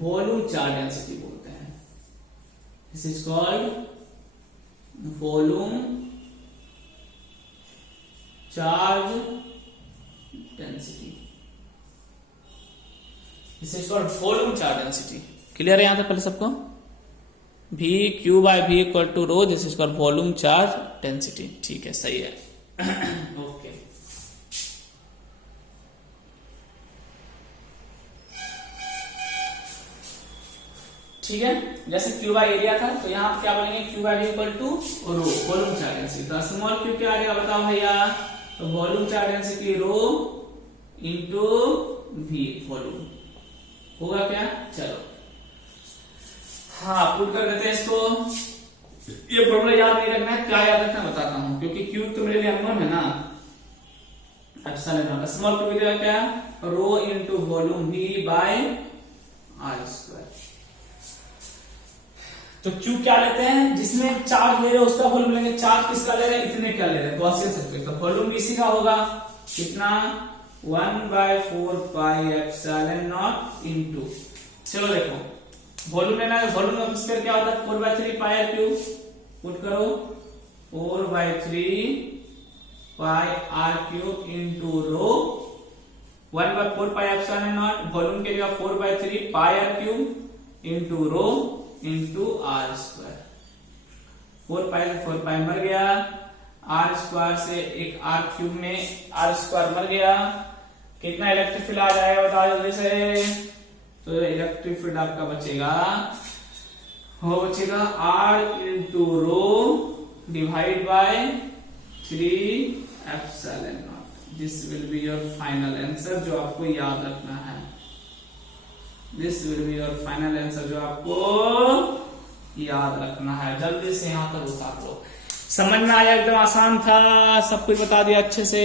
वॉल्यूम चार्ज डेंसिटी बोलते हैं। This is called volume charge density. This is called volume charge density. Clear है यहां तक पहले सबको? V Q by V equal to rho, this is called volume charge density. ठीक है, सही है। ओके, ठीक है। जैसे Q बाय एरिया था, तो यहाँ पे क्या बनेंगे, Q by V equal to rho, volume charge density. तो स्मॉल Q क्या आ जाएगा बताओ भैया, तो volume charge density rho into V volume होगा क्या। चलो हाँ, पुट कर देते हैं इसको। ये फॉर्मूला याद नहीं रखना है, क्या याद रखना बताता हूं, क्योंकि Q तो मेरे लिए अननोन है ना। अच्छा लगा, स्मॉल Q देगा क्या, rho into volume V by R square. तो Q क्या लेते हैं, जिसमें चार्ज ले रहे हैं उसका वॉल्यूम लेंगे। चार्ज किसका ले रहे हैं, इतने क्या ले रहे हैं, गॉसियन सरफेस। तो वॉल्यूम इसी का होगा कितना, 1/4πε0 इंटू, चलो देखो वॉल्यूम लेना है, वॉल्यूम स्क्वायर क्या होता है, 4/3 पाई आर क्यूब। पुट करो 4/3 pi R cube into rho 1/4πε0, volume के लिए 4/3 pi R cube into rho into R square. 4 pi मर गया, आर स्क्वायर से एक आर क्यूब में आर स्क्वायर मर गया। कितना इलेक्ट्रिक फील्ड आ जाएगा बताओ जल्दी से। तो इलेक्ट्रिक फील्ड आपका बचेगा, वो बचेगा R into rho divide by 3ε0। This will be your final answer, जो आपको याद रखना है। This will be your final answer, जो आपको याद रखना है। जल्दी से यहां तक उतार लो। समझ में आया, एकदम आसान था, सब कुछ बता दिया अच्छे से।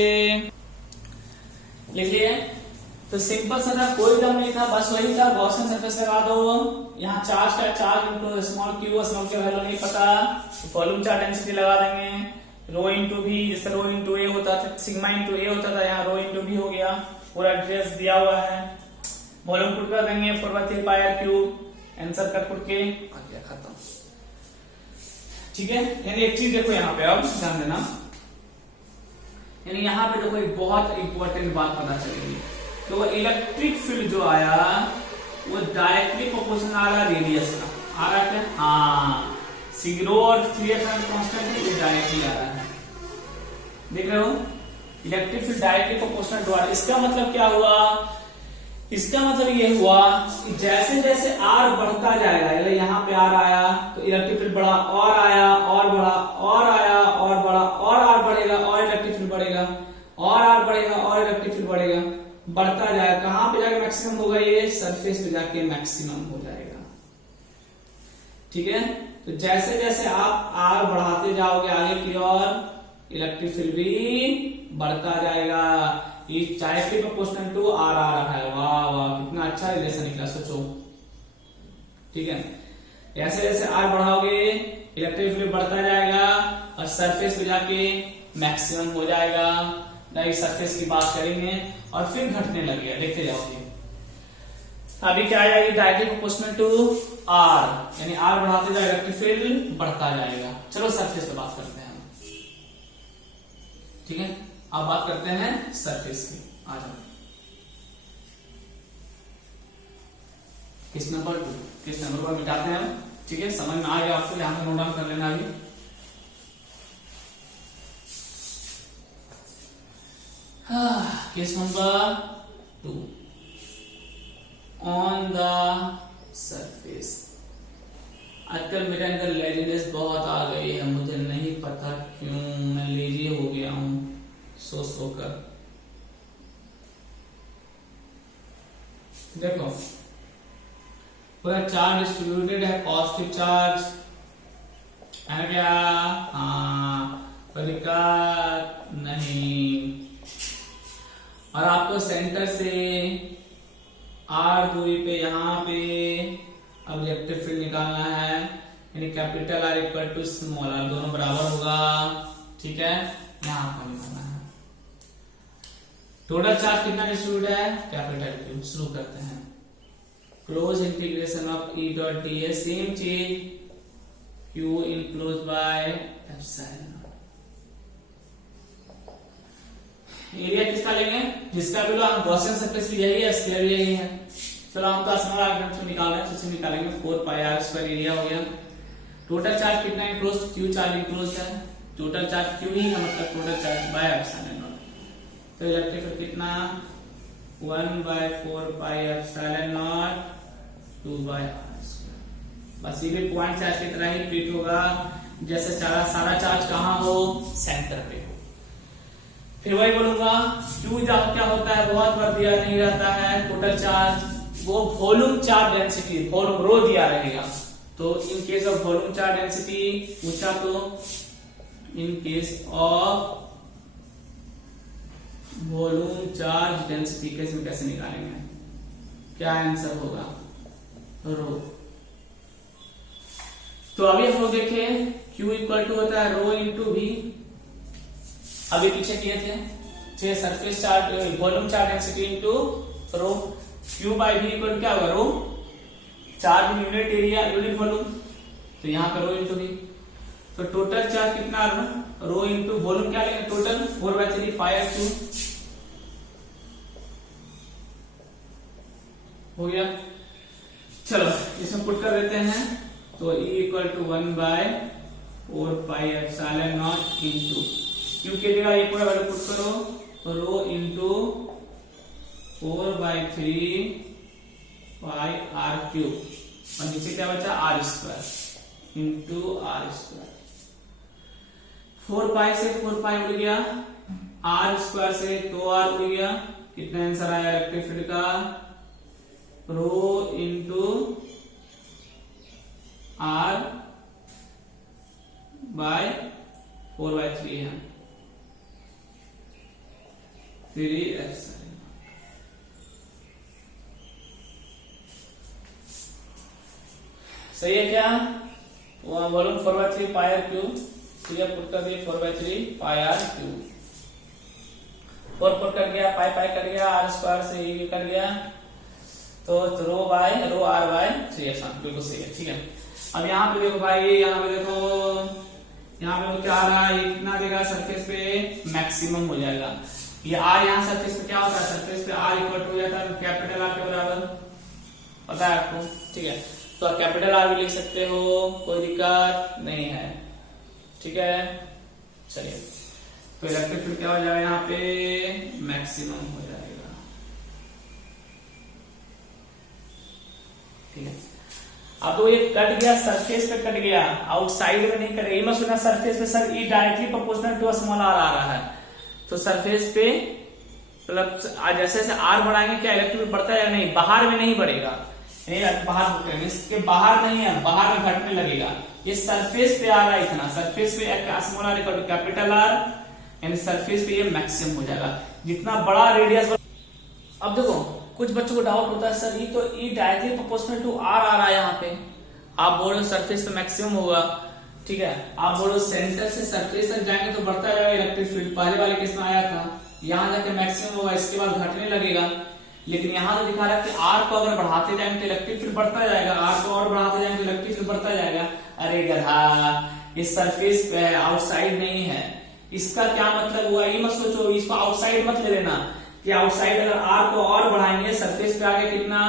लिख लिए? तो सिंपल सा था, कोई दम नहीं था, बस वही था, गॉसियन सरफेस लगा दो। यहाँ चार्ज का charge into small Q, small Q value नहीं पता, तो वॉल्यूम चार्ज डेंसिटी लगा देंगे। रो इंटू भी, जैसे रो इंटू ए होता था, सिग्मा इंटू ए होता था, यहाँ रो इंटू भी हो गया। पूरा एड्रेस दिया हुआ है, वॉल्यूम पुट कर देंगे 4/3 pi R cube, answer cut put के आ गया, खत्म। ठीक है, यानी एक चीज देखो यहाँ पे, अब ध्यान देना, यानी यहाँ पे देखो एक बहुत इंपॉर्टेंट बात पता चलेगी। तो वो इलेक्ट्रिक फील्ड जो आया वो डायरेक्टली प्रोपोर्शनल आ रहा है रेडियस का। आ रहा है क्या, हाँ, सिग्रो और 3f कांस्टेंट है, ये डायरेक्टली आ रहा है। देख रहे हो, electric field directly proportional to R. इसका मतलब क्या हुआ, इसका मतलब ये हुआ कि जैसे जैसे आर बढ़ता जाएगा, यहाँ पे आर आया तो इलेक्ट्रिक फील्ड बढ़ा, और आया और बढ़ा, और आया और बढ़ा, और आर बढ़ेगा और इलेक्ट्रिक फील्ड बढ़ेगा, और आर बढ़ेगा और इलेक्ट्रिक फील्ड बढ़ेगा, बढ़ता जाएगा। कहां पे जाके मैक्सिमम होगा, ये सरफेस पे जाके मैक्सिमम हो जाएगा। ठीक है, तो जैसे जैसे आप आर बढ़ाते जाओगे आगे की ओर, इलेक्ट्रिक फील्ड भी बढ़ता जाएगा। ये डायरेक्टली प्रोपोर्शनल टू आर आ रहा है। वाह वाह, कितना अच्छा रिलेशन निकला, सोचो। ठीक है, जैसे जैसे आर बढ़ाओगे इलेक्ट्रिक फील्ड बढ़ता जाएगा और सरफेस पे जाके मैक्सिमम हो जाएगा। डायरेक्ट सरफेस की बात करेंगे और फिर घटने लगेगा, देखते जाओगे। अभी क्या आएगा, डायरेक्टली प्रोपोर्शनल टू आर, यानी आर बढ़ाते जाए इलेक्ट्रिक फील्ड बढ़ता जाएगा। चलो सरफेस पे बात करते हैं। ठीक है, अब बात करते हैं सरफेस की। आ जाओ, किस नंबर 2, किस नंबर पर मिटाते हैं हम। ठीक है, समझ में आ गया आपको, यहां पे नोट डाउन कर लेना अभी। Case number 2, on the surface. आजकल मेरे अंदर लेजीनेस बहुत आ गई है, मुझे नहीं पता क्यों, मैं लेजी हो गया हूं सोकर। देखो, पूरा चार्ज डिस्ट्रीब्यूटेड है, पॉजिटिव चार्ज है क्या, हाँ, कोई दिक्कत नहीं। और आपको सेंटर से आर दूरी पे यहाँ पे अब इलेक्ट्रिक फील्ड निकालना है, यानी capital R equal to small r, दोनों बराबर होगा। ठीक है, यहाँ पर निकालना है। टोटल चार्ज कितना डिस्ट्रीब्यूट है, कैपिटल क्यू। शुरू करते हैं। Close integration of E dot d s, same चीज, Q enclose by epsilon. Area किसका लेंगे, जिसका भी हम गॉसियन सरफेस भी यही है, स्क्वायर भी यही है। चलो हम तो स्मॉल आर्गुमेंट से निकाल रहे हैं, तो निकालेंगे 4 पाई आर स्क्वायर, एरिया हो गया। टोटल चार्ज कितना इनक्लोज, क्यू चार्ज इनक्लोज है, टोटल चार्ज क्यू ही है, मतलब total charge by epsilon naught. तो इलेक्ट्रिक फील्ड कितना 1/4 pi epsilon not 2/r square. बस ये भी पॉइंट चार्ज की तरह ही ट्रीट होगा, जैसे सारा चार्ज कहाँ हो, सेंटर पे हो। फिर वही बोलूंगा, क्यू जब क्या होता है, बहुत बार दिया नहीं रहता है टोटल चार्ज, वो वॉल्यूम चार्ज डेंसिटी, वॉल्यूम रो दिया रहेगा। तो in case of volume charge density पूछा तो in case of volume charge density case में कैसे निकालेंगे, क्या आंसर होगा, रो। तो अभी हम लोग देखें Q इक्वल टू होता है रो इंटू V। अभी पीछे किए थे surface charge volume charge density into rho. Q by V equal क्या होगा, rho charge unit area unit volume, तो यहाँ पे रो इंटू V। तो टोटल चार्ज कितना, रो इंटू वॉल्यूम क्या लेंगे टोटल 4/3 पाई आर क्यू हो गया। चलो इसमें पुट कर देते हैं, तो E equal to 1/4 pi epsilon naught into Q के जगह ये पूरा वैल्यू पुट करो, rho into 4/3 pi R cube, और नीचे क्या बचा R square into R square. 4 pi से 4 पाई उड़ गया, आर स्क्वायर से 2r उड़ गया। कितना आंसर आया इलेक्ट्रिक फील्ड का, रो इंटू आर बाय 4/3 है 3 एप्सिलॉन। सही है क्या, वॉल्यूम 4/3 पाई आर क्यूब, तो ये पुट कर दिए 4/3 पाई आर क्यूब। 4 पुट कर गया, पाई पाई कट गया, आर स्क्वायर से ये भी कट गया, तो रो आर बाय 3 एप्सिलॉन, बिल्कुल सही है। ठीक है, अब यहाँ पे देखो भाई, यहाँ पे देखो, यहाँ पे क्या आ रहा है, ये कितना देगा सरफेस पे, मैक्सिमम हो जाएगा। ये आर यहाँ सरफेस पे क्या होता है, सरफेस पे आर इक्वल टू हो जाता है कैपिटल आर के बराबर, पता है आपको। ठीक है, तो कैपिटल आर भी लिख सकते हो, कोई दिक्कत नहीं है। ठीक है, चलिए, तो इलेक्ट्रिक फील्ड क्या हो जाएगा, यहाँ पे मैक्सिमम हो जाएगा। ठीक है, अब तो ये कट गया, सरफेस पे कट गया, आउटसाइड में नहीं कटेगा। ये मत सुना सरफेस पे sir E directly proportional to small r आ रहा है, तो सरफेस पे मतलब जैसे जैसे आर बढ़ाएंगे क्या इलेक्ट्रिक बढ़ता है, नहीं बाहर में नहीं बढ़ेगा, बाहर इसके बाहर नहीं है, बाहर में घटने लगेगा। ये सरफेस पे आ रहा है इतना, सरफेस पे small R equal to capital R, यानी सरफेस पे ये मैक्सिमम हो जाएगा जितना बड़ा रेडियस। अब देखो कुछ बच्चों को डाउट होता है, सर ये तो E directly proportional to R आ रहा है, यहाँ पे आप बोल रहे हो सरफेस पे मैक्सिमम होगा। ठीक है, आप बोलो सेंटर से सरफेस तक जाएंगे तो बढ़ता जाएगा इलेक्ट्रिक फील्ड, पहले वाले केस में आया था, यहाँ जाके मैक्सिमम होगा, इसके बाद घटने लगेगा। लेकिन यहाँ तो दिखा रहा है कि आर को अगर बढ़ाते जाएंगे तो इलेक्ट्रिक फील्ड बढ़ता जाएगा, आर को और बढ़ाते जाएंगे तो इलेक्ट्रिक फील्ड बढ़ता जाएगा। अरे गधा, ये सरफेस पे है, आउटसाइड नहीं है। इसका क्या मतलब हुआ, ये मत सोचो, इसको आउटसाइड मत ले लेना कि आउटसाइड अगर आर को और बढ़ाएंगे सरफेस पे आगे कितना,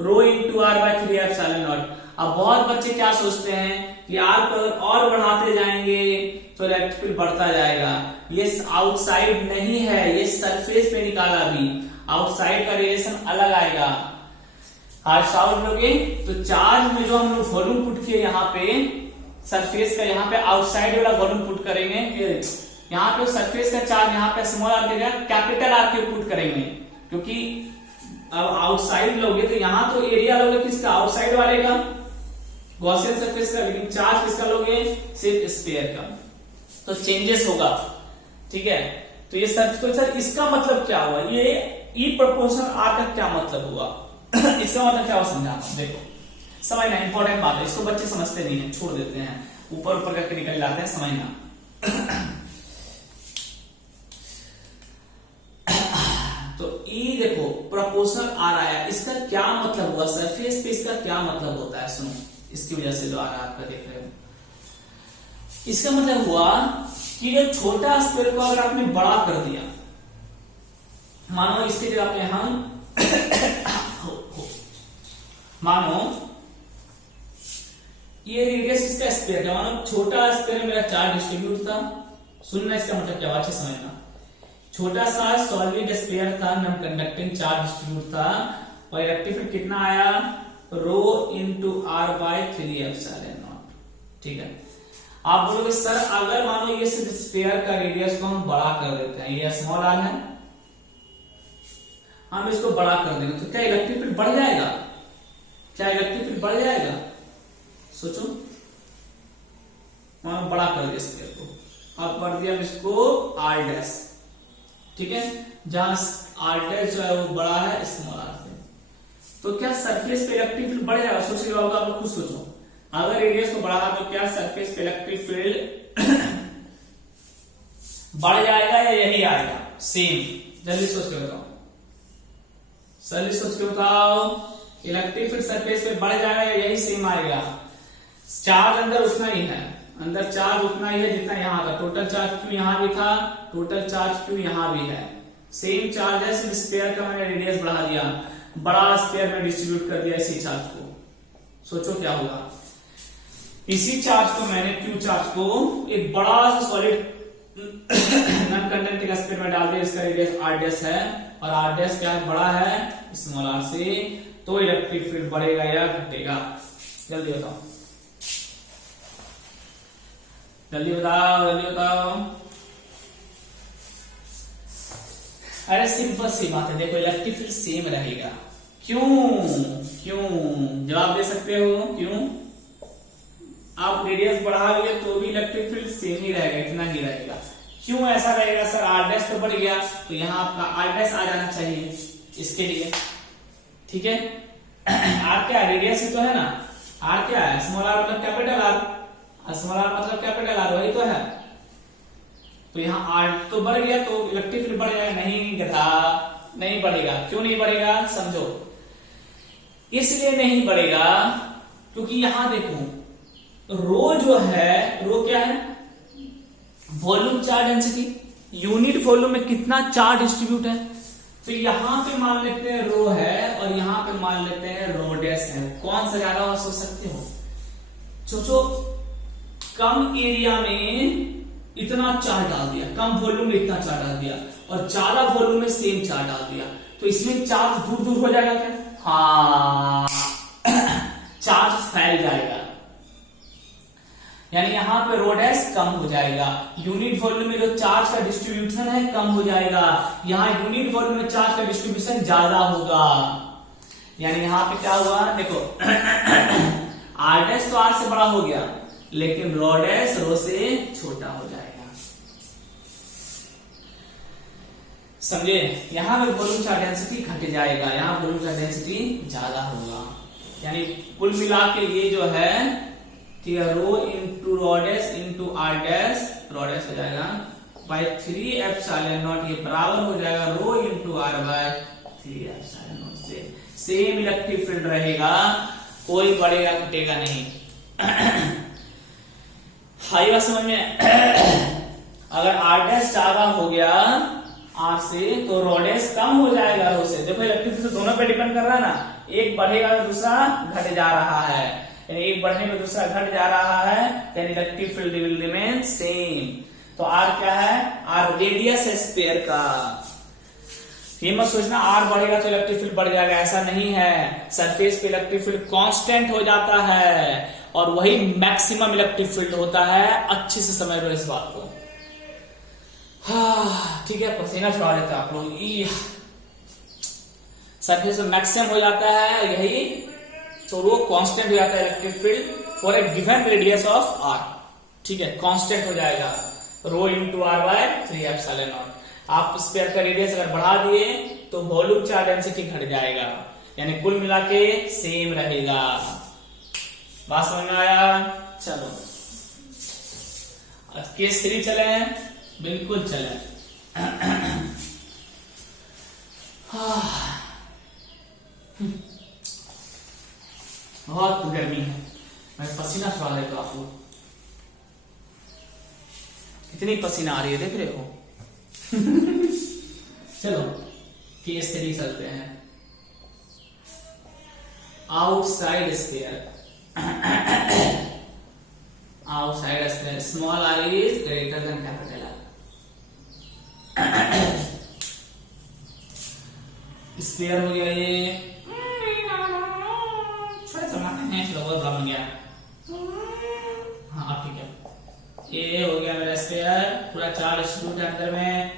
rho into R by 3 epsilon naught. अब बहुत बच्चे क्या सोचते हैं कि आर को अगर और बढ़ाते जाएंगे तो इलेक्ट्रिक फील्ड बढ़ता जाएगा। ये आउटसाइड नहीं है, ये सरफेस पे निकाला, भी आउटसाइड का रिलेशन अलग आएगा। हार्ड साउंड लोगे तो चार्ज में जो हम लोग वॉल्यूम पुट किए यहाँ पे सरफेस का, यहाँ पे आउटसाइड वाला वॉल्यूम पुट करेंगे, यहाँ पे सरफेस का चार्ज यहाँ पे स्मॉल आर के जगह कैपिटल आर के पुट करेंगे, क्योंकि अब आउटसाइड लोगे तो यहाँ तो एरिया लोगे किसका, आउटसाइड वाले का, गॉसियन सरफेस का, लेकिन चार्ज किसका लोगे, सिर्फ स्फीयर का, तो चेंजेस होगा। ठीक है, तो ये सर इसका मतलब क्या हुआ, ये ई प्रोपोर्शनल आर का क्या मतलब हुआ इसका मतलब क्या हुआ समझा, देखो समझना इंपॉर्टेंट बात है, इसको बच्चे समझते नहीं है, छोड़ देते हैं, ऊपर ऊपर करके निकल जाते हैं, समझना। प्रोपोर्शनल आर आया। इसका क्या मतलब हुआ, सरफेस पे इसका क्या मतलब होता है, सुनो, इसकी वजह से जो आ रहा है आपका देख रहे हो, इसका मतलब हुआ कि जो छोटा स्क्वायर को अगर आपने बड़ा कर दिया, मानो इसकी जगह पे हम मानो ये रेडियस इसका स्क्वायर है, मानो छोटा स्क्वायर में मेरा चार्ज डिस्ट्रीब्यूट था, सुनना इसका मतलब क्या, अच्छे समझना, छोटा सा सॉलिड स्फीयर था, नॉन कंडक्टिंग चार्ज डिस्ट्रीब्यूट था, और इलेक्ट्रिक फील्ड कितना आया, rho into R by 3 epsilon naught. ठीक है, आप बोलोगे सर अगर मानो ये स्फीयर का रेडियस को हम बड़ा कर देते हैं, ये स्मॉल आर है, हम इसको बड़ा कर देंगे तो क्या इलेक्ट्रिक फील्ड बढ़ जाएगा, क्या इलेक्ट्रिक फील्ड बढ़ जाएगा, सोचो, मानो बड़ा कर दिया स्फीयर को, अब कर दिया इसको आर डैश, ठीक है, जहां आर डैश जो है वो बड़ा है स्मॉल आर से, तो क्या सरफेस पे इलेक्ट्रिक फील्ड बढ़ जाएगा, सोच रहे होगा आप लोग, खुद सोचो, अगर रेडियस को बढ़ा तो क्या सरफेस पे इलेक्ट्रिक फील्ड बढ़ जाएगा या यही आएगा सेम, जल्दी सोच के बताओ, जल्दी सोच के बताओ, इलेक्ट्रिक फील्ड सरफेस पे बढ़ जाएगा या यही सेम आएगा, चार्ज अंदर उतना ही है, अंदर चार्ज उतना ही है जितना यहाँ था, टोटल चार्ज क्यों यहाँ भी था, टोटल चार्ज क्यों यहाँ भी है, सेम चार्ज है, सिर्फ स्फीयर का मैंने रेडियस बढ़ा दिया, बड़ा स्फीयर में डिस्ट्रीब्यूट कर दिया इसी चार्ज को, सोचो क्या होगा, इसी चार्ज को मैंने क्यू चार्ज को एक बड़ा सा सॉलिड नॉन कंडक्टिंग स्फीयर में डाल दिया, इसका रेडियस आर डैश है, और आर डैश क्या है, बड़ा है स्मॉल आर से, तो इलेक्ट्रिक फील्ड बढ़ेगा या घटेगा, जल्दी बताओ, जल्दी बताओ, जल्दी बताओ, अरे सिंपल सी बात है, देखो इलेक्ट्रिक फील्ड सेम रहेगा, क्यों, क्यों, जवाब दे सकते हो, क्यों, आप रेडियस बढ़ाओगे तो भी इलेक्ट्रिक फील्ड सेम ही रहेगा, इतना ही रहेगा, क्यों ऐसा रहेगा सर, आर डैश तो बढ़ गया, तो यहाँ आपका आर डैश आ जाना चाहिए इसके लिए, ठीक है, आर क्या रेडियस ही तो है ना, आर क्या है, स्मॉल आर मतलब कैपिटल आर, स्मॉल आर मतलब कैपिटल आर, वही तो है, तो यहाँ आर तो बढ़ गया तो इलेक्ट्रिक फील्ड बढ़ जाएगा, नहीं गधा, नहीं बढ़ेगा, क्यों नहीं बढ़ेगा समझो, इसलिए नहीं बढ़ेगा क्योंकि यहां देखो रो जो है, रो क्या है, volume charge density, unit volume में कितना चार्ज डिस्ट्रीब्यूट है, तो यहां पे मान लेते हैं रो है और यहां पे मान लेते हैं रो डैश है, कौन सा ज्यादा हो, सोच सकते हो, सोचो, कम एरिया में इतना चार्ज डाल दिया, कम वॉल्यूम में इतना चार्ज डाल दिया, और ज्यादा वॉल्यूम में सेम चार्ज डाल दिया, तो इसमें चार्ज दूर दूर हो जाएगा क्या, हाँ चार्ज फैल जाएगा, यानी यहां पे रो डैश कम हो जाएगा, यूनिट वॉल्यूम में जो चार्ज का डिस्ट्रीब्यूशन है कम हो जाएगा, यहां यूनिट वॉल्यूम में चार्ज का डिस्ट्रीब्यूशन ज्यादा होगा, यानी यहां पे क्या हुआ, देखो आर डैश तो आर से बड़ा हो गया, लेकिन रो डैश रो से छोटा हो जाएगा, समझे, यहां पे वॉल्यूम चार्ज डेंसिटी घट जाएगा, यहां वॉल्यूम चार्ज डेंसिटी ज्यादा होगा, यानी कुल मिला के ये जो है ठीक है, rho into rho dash into R dash, rho dash हो जाएगा बाय 3 एप्सिलॉन नॉट, ये बराबर हो जाएगा rho into R by 3 epsilon naught से, सेम इलेक्ट्रिक फील्ड रहेगा, कोई बढ़ेगा घटेगा नहीं, हाई बात समझ में, अगर आर डैश ज्यादा हो गया आर से तो रो डैश कम हो जाएगा रो से, देखो इलेक्ट्रिक फील्ड दोनों पे डिपेंड कर रहा है ना, एक बढ़ेगा तो दूसरा घट जा रहा है, यानी एक बढ़ने में दूसरा घट जा रहा है, यानी electric field will remain same, तो आर क्या है, आर रेडियस है स्फीयर का, ये मत सोचना आर बढ़ेगा तो इलेक्ट्रिक फील्ड बढ़ जाएगा, ऐसा नहीं है, सरफेस पे इलेक्ट्रिक फील्ड कांस्टेंट हो जाता है, और वही मैक्सिमम इलेक्ट्रिक फील्ड होता है, अच्छे से समझ लो इस बात को, हाँ ठीक है, पसीना छुड़ा देता है आप लोग, सरफेस में मैक्सिमम हो जाता है यही, तो वो कांस्टेंट हो जाता है electric field for a given radius of R, ठीक है, कांस्टेंट हो जाएगा rho into R by 3 epsilon naught, आप स्फीयर का रेडियस अगर बढ़ा दिए तो वॉल्यूम चार्ज डेंसिटी घट जाएगा, यानी कुल मिला के सेम रहेगा, बात समझ में आया, चलो केस 3 चले, बिल्कुल चले, बहुत गर्मी है, मैं पसीना छुड़ा देता हूँ आपको। कितनी पसीना आ रही है, देख रहे हो। चलो केस स्टडी चलते हैं। Outside sphere, outside sphere, small R is greater than capital R. Sphere हो गया ये, छोटे बनाते हैं, चलो वो बन गया। हाँ ठीक है, ये हो गया मेरा स्फीयर, पूरा चार्ज स्क्रू के अंदर में।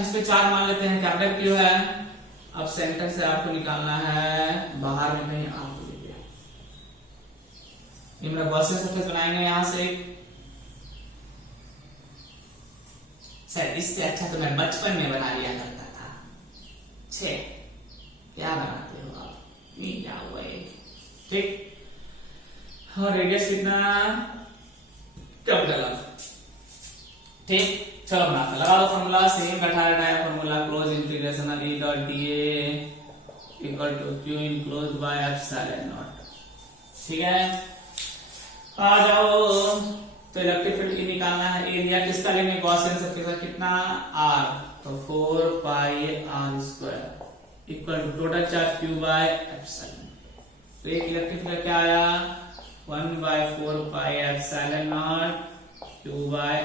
इस पे चार मान लेते हैं, कैपिटल क्यू है। अब सेंटर से आपको निकालना है बाहर में कहीं आर को लेके। ये मेरा गॉसियन सरफेस बनाएंगे यहां से। सर इससे अच्छा तो मैं बचपन में बना लिया करता था। छे क्या बनाते हो आप, नहीं क्या हुआ ये, ठीक। और रेडियस कितना, कैपिटल आर, ठीक। चलो बनाते, लगा दो फॉर्मूला, सेम बैठा रहता है formula, close integration of E dot D equal to Q enclose by epsilon naught. ठीक है, आ जाओ। तो इलेक्ट्रिक फील्ड निकालना है, एरिया किसका लेंगे, गॉसियन सरफेस का, कितना आर, तो 4 pi R square equal to total charge Q by epsilon. तो एक इलेक्ट्रिक फील्ड क्या आया, 1/4 pi epsilon naught Q by,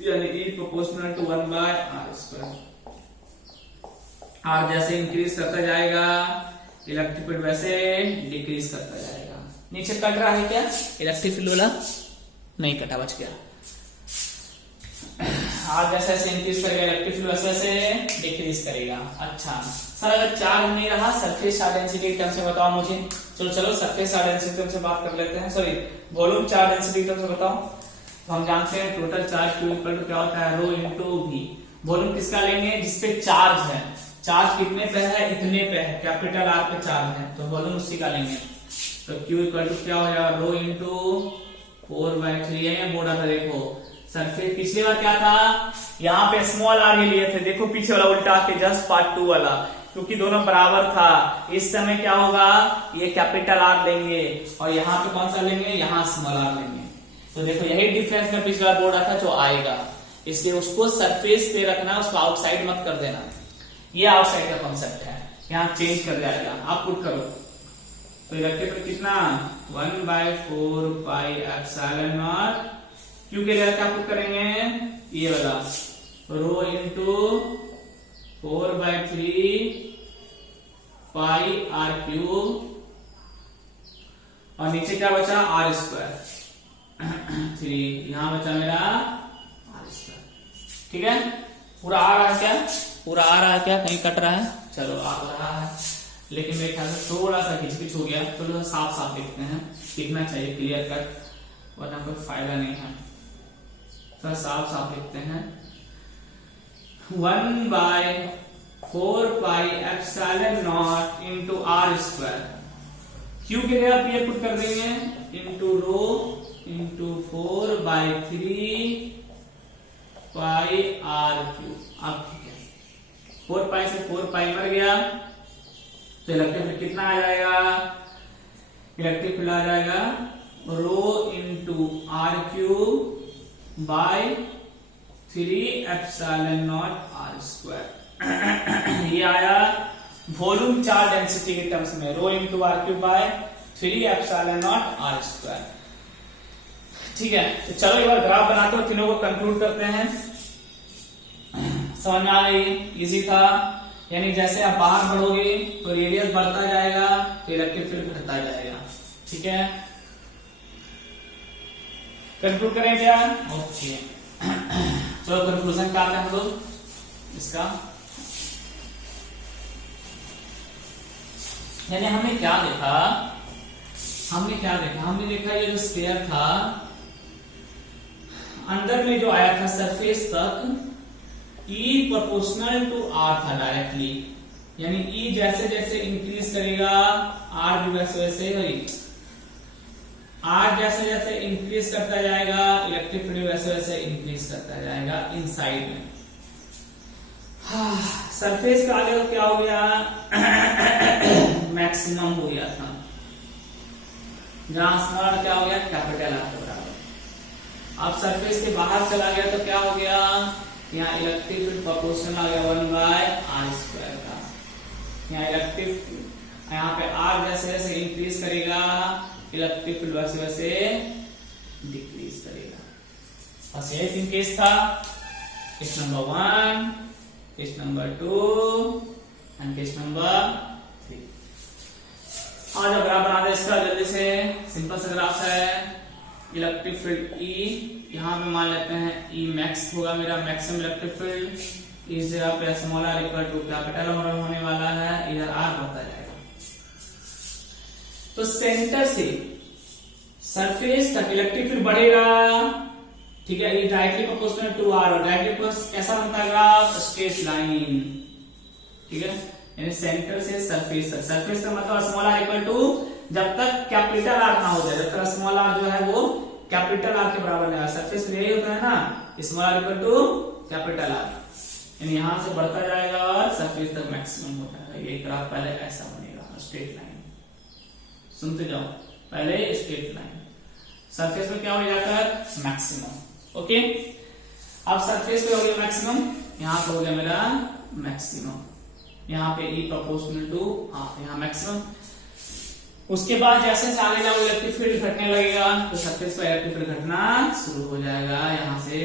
यानी E proportional to 1/r²। R जैसे इंक्रीज करता जाएगा, इलेक्ट्रिक फील्ड वैसे डिक्रीज करता जाएगा। नीचे कट रहा है क्या इलेक्ट्रिक फील्ड वाला, नहीं कटा, बच गया। आर जैसे ऐसे इंक्रीज करेगा, इलेक्ट्रिक फील्ड वैसे वैसे डिक्रीज करेगा। अच्छा सर, अगर चार्ज नहीं रहा, सरफेस चार्ज डेंसिटी टर्म से बताओ मुझे। चलो चलो सरफेस चार्ज डेंसिटी टर्म से बात कर लेते हैं, sorry volume charge density term से बताओ। तो हम जानते हैं total charge Q equal to क्या होता है, रो इनटू वी। वॉल्यूम किसका लेंगे, जिसपे चार्ज है, चार्ज कितने पे है, इतने पे है, कैपिटल आर पे चार्ज है, तो वॉल्यूम उसी का लेंगे। तो क्यू इक्वल टू क्या हो जाएगा, रो इनटू 4/3 है, बोला था देखो सरफेस। पिछली बार क्या था, यहाँ पे स्मॉल आर ये लिए थे, देखो पीछे वाला उल्टा के, जस्ट पार्ट 2 वाला, क्योंकि दोनों बराबर था। इस समय क्या होगा, ये कैपिटल आर लेंगे और यहाँ पे कौन सा लेंगे, यहाँ स्मॉल आर लेंगे। तो देखो यही डिफरेंस में पिछला बोर्ड था जो आएगा, इसलिए उसको सरफेस पे रखना, उसको आउटसाइड मत कर देना। ये आउटसाइड का कॉन्सेप्ट है, यहाँ चेंज कर जाएगा। आप पुट करो तो इलेक्ट्रिक फील्ड कितना, 1/4 पाई एप्सिलॉन नॉट, क्यू के लिए क्या पुट करेंगे, ये वाला रो इनटू 4/3 पाई आर क्यूब, और नीचे क्या बचा, r²। 3 यहां बचा मेरा r²। ठीक है, पूरा आ रहा है क्या, पूरा आ रहा है क्या, कहीं कट रहा है, चलो आ रहा है, लेकिन मेरे ख्याल से थोड़ा सा खिचपिच हो गया। तो साफ साफ देखते हैं, दिखना चाहिए क्लियर कट, वरना कोई फायदा नहीं है। थोड़ा साफ साफ देखते हैं। 1/4 pi epsilon naught into r², Q के लिए आप ये पुट कर देंगे, into rho into 4/3 pi R cube. अब ठीक है, 4 पाई से 4 पाई मर गया, तो इलेक्ट्रिक फील्ड कितना आ जाएगा, इलेक्ट्रिक फील्ड आ जाएगा rho into R cube by 3 epsilon naught r²। ये आया वॉल्यूम चार्ज डेंसिटी के टर्म्स में, rho into R cube by 3 epsilon naught r²। ठीक है, तो चलो एक बार ग्राफ बनाते हो, तीनों को कंक्लूड करते हैं। समझ में आ गई, इजी था। यानी जैसे आप बाहर बढ़ोगे तो रेडियस बढ़ता जाएगा, तो इलेक्ट्रिक फील्ड घटता जाएगा। ठीक है, कंक्लूड करें क्या, ओके। चलो कंक्लूजन क्या है हम लोग इसका, यानी हमने क्या देखा, हमने देखा ये जो स्फीयर था, अंदर में जो आया था सरफेस तक, E प्रोपोर्शनल टू R था डायरेक्टली, यानी E जैसे जैसे इंक्रीज करेगा R भी वैसे वैसे आर जैसे जैसे इंक्रीज करता जाएगा इलेक्ट्रिक फील्ड वैसे वैसे इंक्रीज करता जाएगा इनसाइड में। सरफेस का आगे क्या हो गया, मैक्सिमम हो गया था, जहां स्मॉल क्या हो गया, कैपिटल आर के बराबर। अब सरफेस के बाहर चला गया तो क्या हो गया, यहाँ इलेक्ट्रिक फील्ड प्रोपोर्शनल आ गया 1/r² का। यहाँ इलेक्ट्रिक यहाँ पे आर जैसे जैसे इंक्रीज करेगा इलेक्ट्रिक फील्ड वैसे वैसे डिक्रीज करेगा। बस यही तीन केस था, case number 1, case number 2 and case number 3। आज ग्राफ बना दे इसका जल्दी से, सिंपल सा ग्राफ है। इलेक्ट्रिक फील्ड E, यहाँ पे मान लेते हैं E मैक्स होगा मेरा, मैक्सिमम इलेक्ट्रिक फील्ड। इस जगह पे small r equal to capital होने वाला है, इधर r बढ़ता जाएगा। तो सेंटर से सरफेस तक इलेक्ट्रिक फील्ड बढ़ेगा, ठीक है, ये डायरेक्टली प्रोपोर्शनल टू r, और डायरेक्टली कैसा बनता है ग्राफ, स्ट्रेट लाइन, ठीक है। यानी सेंटर से सरफेस तक, सरफेस का मतलब स्मॉल r इक्वल टू, जब तक कैपिटल R ना हो जाए, जब तक स्मॉल r जो है वो कैपिटल R के बराबर नहीं, सरफेस में यही होता है ना, small r equal to capital R, यानी यहां से बढ़ता जाएगा और सरफेस तक मैक्सिमम होता है। ये ग्राफ पहले ऐसा बनेगा, स्ट्रेट लाइन, सुनते जाओ, पहले स्ट्रेट लाइन, सरफेस में क्या हो जाता है, मैक्सिमम। ओके, अब सरफेस पे हो गया मैक्सिमम, यहां पे हो गया मेरा मैक्सिमम, यहाँ पे E प्रोपोर्शनल टू R, यहाँ मैक्सिमम। उसके बाद जैसे जैसे आगे जाओ इलेक्ट्रिक फील्ड घटने लगेगा तो सरफेस पर इलेक्ट्रिक फील्ड घटना शुरू हो जाएगा, यहां से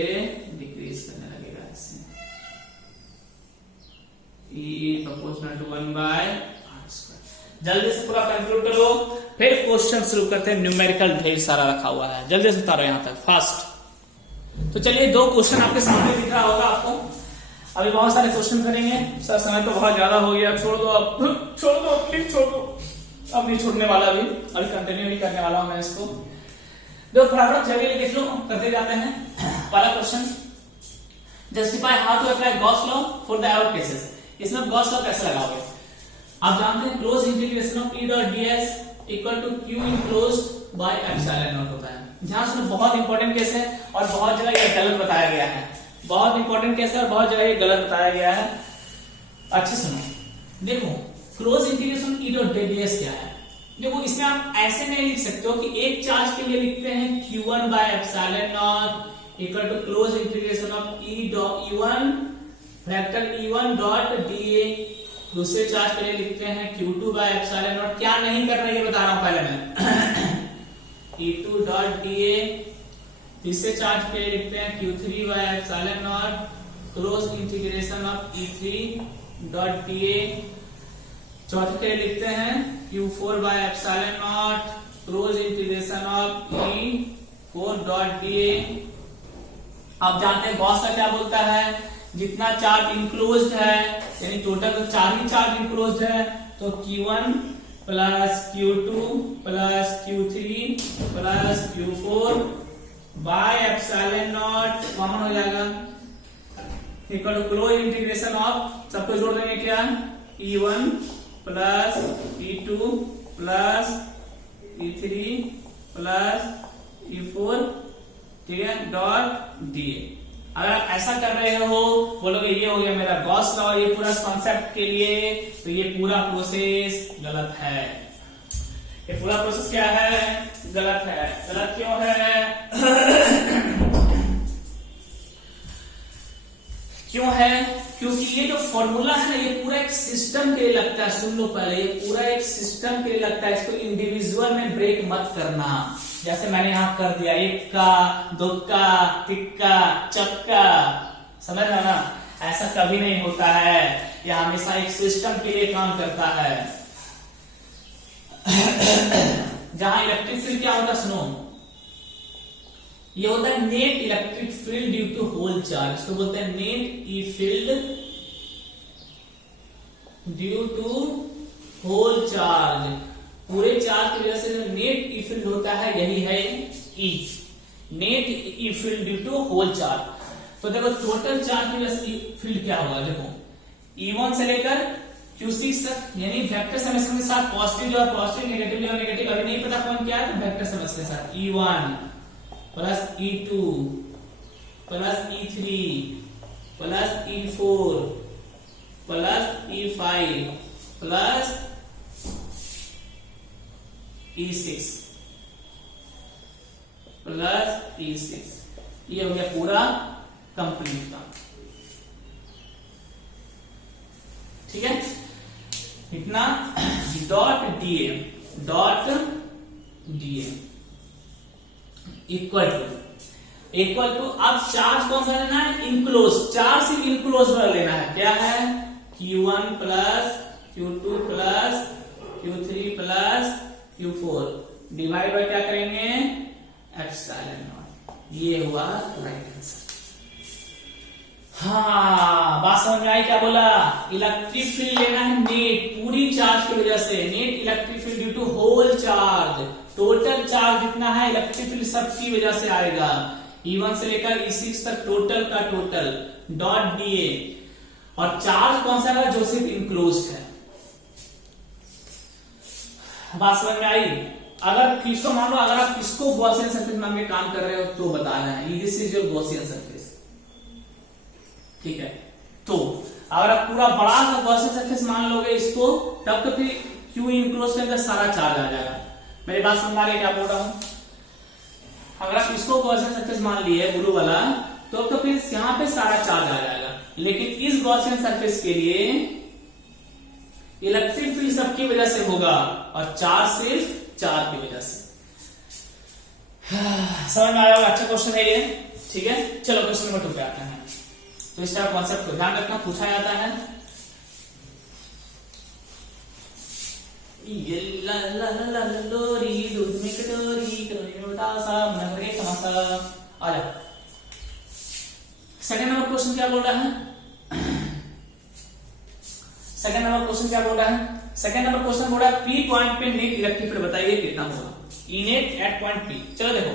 डिक्रीज करने लगेगा ऐसे। E proportional to 1/r²। जल्दी से पूरा कंक्लूड करो, फिर क्वेश्चन शुरू करते हैं। न्यूमेरिकल ढेर सारा रखा हुआ है, जल्दी से उतारो यहां तक फास्ट। तो चलिए 2 क्वेश्चन आपके सामने दिख रहा होगा आपको, अभी बहुत सारे क्वेश्चन करेंगे। सर समय तो बहुत ज्यादा हो गया, छोड़ दो अब, छोड़ दो प्लीज, छोड़ दो, अब नहीं छोड़ने वाला, अभी कंटिन्यू नहीं करने वाला हूं मैं इसको। देखो फटाफट जल्दी देख लो, करते जाते हैं। पहला question, justify how to apply Gauss law for the above cases. इसमें गॉस लॉ कैसे लगाओगे, आप जानते हैं close integration of E dot ds equal to Q enclosed by epsilon naught होता है। ध्यान सुनो, बहुत इंपॉर्टेंट केस है और बहुत जगह ये गलत बताया गया है, बहुत इंपॉर्टेंट केस है और बहुत जगह ये गलत बताया गया है। अच्छे सुनो, देखो close integration E dot ds क्या है। देखो इसमें आप ऐसे नहीं लिख सकते हो कि एक चार्ज के लिए लिखते हैं Q1 by epsilon naught equal to close integration of E1 vector E1 dot dA, दूसरे चार्ज के लिए लिखते हैं Q2 बाय एप्सिलॉन नॉट। क्या नहीं करना ये बता रहा हूं पहले मैं। E2 डॉट dA, तीसरे चार्ज के लिए लिखते हैं Q3 bye epsilon not close integration of E3 dot dA, चौथे के लिए लिखते हैं Q4 by epsilon not close integration of E4 dot dA। आप जानते हैं गॉस का क्या बोलता है, जितना चार्ज इंक्लोज्ड है, यानी टोटल तो 4 ही चार्ज इंक्लोज्ड है, तो Q1 plus Q2 plus Q3 plus Q4 by epsilon naught common हो जाएगा equal to close integration of, सबको जोड़ देंगे क्या, E1 plus E2 plus E3 plus E4, ठीक है, डॉट dA। अगर आप ऐसा कर रहे हो, बोलोगे ये हो गया मेरा गॉस लॉ, ये पूरा कॉन्सेप्ट के लिए, तो ये पूरा प्रोसेस गलत है। ये पूरा प्रोसेस क्या है, गलत है। गलत क्यों है? क्यों है? क्योंकि ये जो फॉर्मूला है ना, ये पूरा एक सिस्टम के लिए लगता है। सुन लो पहले, ये पूरा एक सिस्टम के लिए लगता है, इसको इंडिविजुअल में ब्रेक मत करना। जैसे मैंने यहां कर दिया, इक्का, दुक्का, तिक्का, चक्का, समझ रहे ना, ऐसा कभी नहीं होता है, ये हमेशा एक सिस्टम के लिए काम करता है। जहां इलेक्ट्रिक फील्ड क्या होता है, सुनो, ये होता है net electric field due to whole charge, इसको बोलते हैं net E field due to whole charge. पूरे चार्ज की वजह से जो नेट ई फील्ड होता है, यही है E, net E field due to whole charge. तो देखो टोटल चार्ज की वजह से फील्ड क्या होगा, देखो E1 से लेकर Q6 तक, यानी वेक्टर समेशन के साथ पॉजिटिव जो है पॉजिटिव, नेगेटिव जो है नेगेटिव। अभी नहीं पता कौन क्या है तो वेक्टर समेशन के साथ E1 plus E2 plus E3 plus E4 plus E5 plus E6 plus E6, ये हो गया पूरा कंप्लीट का। ठीक है, इतना डॉट डीएम इक्वल टू अब चार्ज कौन सा लेना है, इंक्लोज, चार्ज से इंक्लोज वाला लेना है। क्या है, Q1 plus Q2 plus Q3 plus Q4 divide by क्या करेंगे, एप्सिलॉन नॉट। ये हुआ राइट आंसर। हाँ, बात समझ में आई क्या बोला, इलेक्ट्रिक फील्ड लेना है नेट, पूरी चार्ज की वजह से, net electric field due to whole charge, total charge जितना है इलेक्ट्रिक फील्ड सबकी वजह से आएगा। E1 से लेकर E6 तक टोटल का टोटल डॉट डीए, और चार्ज कौन सा है, जो सिर्फ इंक्लोज्ड है। बात समझ में आई। अगर किसको मान लो, अगर आप किसको गॉसियन सरफेस मान के काम कर रहे हो तो बता रहे हैं, this is your Gaussian surface. ठीक है, तो अगर आप पूरा बड़ा सा गॉसियन सरफेस मान लोगे इसको, तब तो फिर क्यू इंक्लोज के अंदर सारा चार्ज आ जाएगा। मेरी बात समझ आ रही है क्या बोल रहा हूं। अगर आप इसको गॉसियन सरफेस मान लिए ब्लू वाला, तो फिर यहां पे सारा चार्ज आ जाएगा। लेकिन इस गॉसियन सरफेस के लिए इलेक्ट्रिक फील्ड सबकी वजह से होगा और चार्ज सिर्फ चार्ज की वजह से। समझ में आया होगा, अच्छा क्वेश्चन है ये। ठीक है, चलो क्वेश्चन नंबर 2 पे आते हैं। तो इस टाइप कॉन्सेप्ट को ध्यान रखना, पूछा जाता है। ये ला ला ला ला लोरी दूध में कटोरी छोटा सा मनरे तमाशा। आ जाओ, सेकंड नंबर क्वेश्चन क्या बोल रहा है, सेकंड नंबर क्वेश्चन क्या बोल रहा है, सेकंड नंबर क्वेश्चन बोल रहा है पी पॉइंट पे नेट इलेक्ट्रिक फील्ड बताइए कितना होगा, E net at point P. चलो देखो,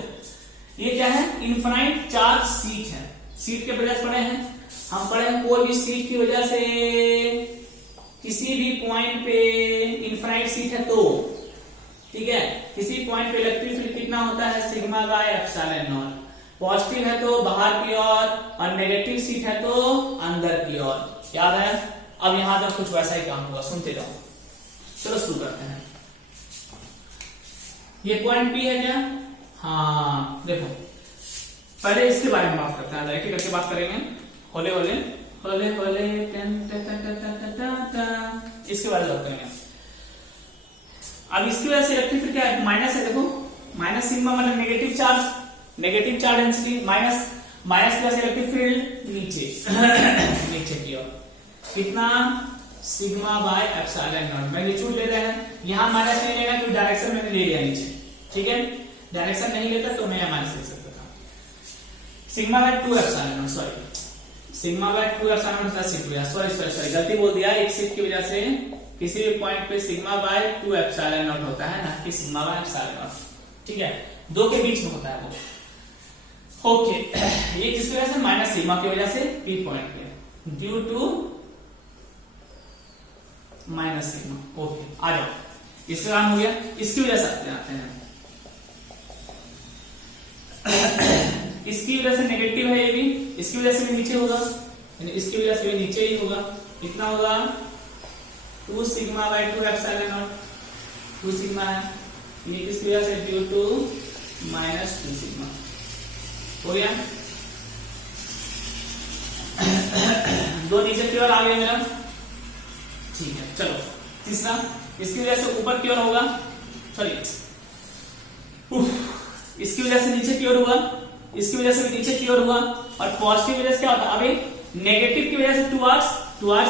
ये क्या है, इनफाइनाइट चार्ज सीट है, सीट के वजह से पढ़े हैं हम, पढ़े हैं कोई भी सीट की वजह से किसी भी पॉइंट पे इनफाइनाइट सीट है तो, ठीक है, किसी पॉइंट पे इलेक्ट्रिक फील्ड कितना होता है, sigma bye epsilon not. Positive है तो बाहर की ओर और नेगेटिव सीट है तो अंदर की ओर। याद है, अब यहां तक कुछ वैसा ही काम होगा, सुनते जाओ। चलो शुरू करते हैं। ये पॉइंट पी है क्या, हाँ देखो, पहले इसके बारे में बात करते हैं, एक एक करके बात करेंगे, होले होले होले होले टन टन टन टन टन टन, इसके बारे में बात करेंगे। अब इसकी वजह से इलेक्ट्रिक फील्ड क्या है, माइनस है, देखो माइनस सिग्मा मतलब negative charge, negative charge density, minus minus की वजह से इलेक्ट्रिक फील्ड नीचे नीचे की ओर, कितना, sigma bye epsilon not. Magnitude ले रहे हैं, यहां माइनस नहीं लेना क्योंकि डायरेक्शन मैंने ले लिया नीचे, ठीक है, डायरेक्शन नहीं लेता तो मैं यहां माइनस ले सकता था। Sigma bye 2 epsilon not, sorry sigma bye 2 epsilon not plus sigma, sorry गलती बोल दिया, एक सीट की वजह से किसी भी पॉइंट पे सिग्मा बाय 2 एप्सिलॉन नॉट होता है ना कि सिग्मा बाय एप्सिलॉन नॉट, ठीक है, दो के बीच में होता है वो। ओके, ये किसकी वजह से, माइनस सिग्मा की वजह से पी पॉइंट पे due to minus sigma. Okay, आ जाओ, इससे काम हो गया, इसकी वजह से आते हैं। इसकी वजह से नेगेटिव है ये भी, इसकी वजह से भी नीचे होगा, यानी इसकी वजह से भी नीचे ही होगा, कितना होगा, 2 sigma bye 2 epsilon not, 2 sigma है, ये किसकी वजह से, ड्यू टू माइनस 2 सिग्मा। हो गया, दो नीचे की ओर आ गया मेरा, ठीक है। चलो तीसरा, इसकी वजह से ऊपर की ओर होगा, सॉरी इसकी वजह से नीचे की ओर हुआ, इसकी वजह से भी नीचे की ओर हुआ, और पॉजिटिव वजह से क्या होता है, अभी नेगेटिव की वजह से टुवर्ड्स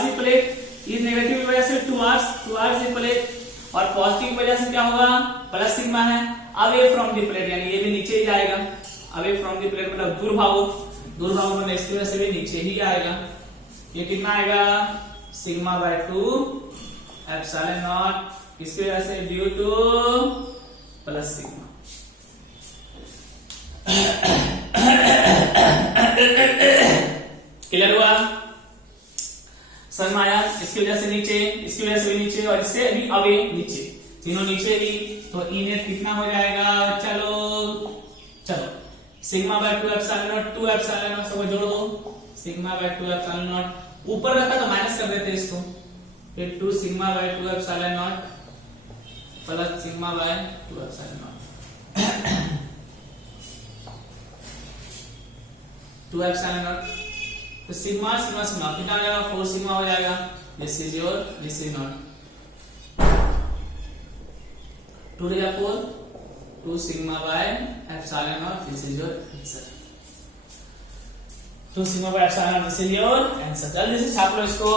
द प्लेट, इस नेगेटिव की वजह से टुवर्ड्स द प्लेट, और पॉजिटिव की वजह से क्या होगा, प्लस सिग्मा है, अवे फ्रॉम द प्लेट, यानी ये भी नीचे ही जाएगा, अवे फ्रॉम द प्लेट मतलब दूर भागो, दूर भागो मतलब इसकी वजह से भी नीचे ही आएगा। ये कितना आएगा, सिग्मा बाय 2 एप्सिलॉन नॉट, किसकी वजह से, due two plus sigma. Clear हुआ। समझ में आया? इसकी वजह से नीचे, इसकी वजह से भी नीचे, और इससे अभी अवे नीचे, तीनों नीचे भी। तो ई नेट कितना हो जाएगा? चलो sigma bye 2 epsilon not, 2 epsilon not सब जोड़ दो, सिग्मा बाय 2 एप्सिलॉन नॉट, ऊपर रखा तो माइनस कर देते इसको, फिर 2 sigma bye 2 epsilon not plus sigma bye 2 epsilon not, 2 epsilon naught. तो सिग्मा सिग्मा सिग्मा कितना हो जाएगा? 4 सिग्मा हो जाएगा। This is your, this is not, 2 to the 4, 2 sigma by epsilon naught, this is your answer। 2 sigma by epsilon naught, this is your answer। जल्दी से छाप लो इसको,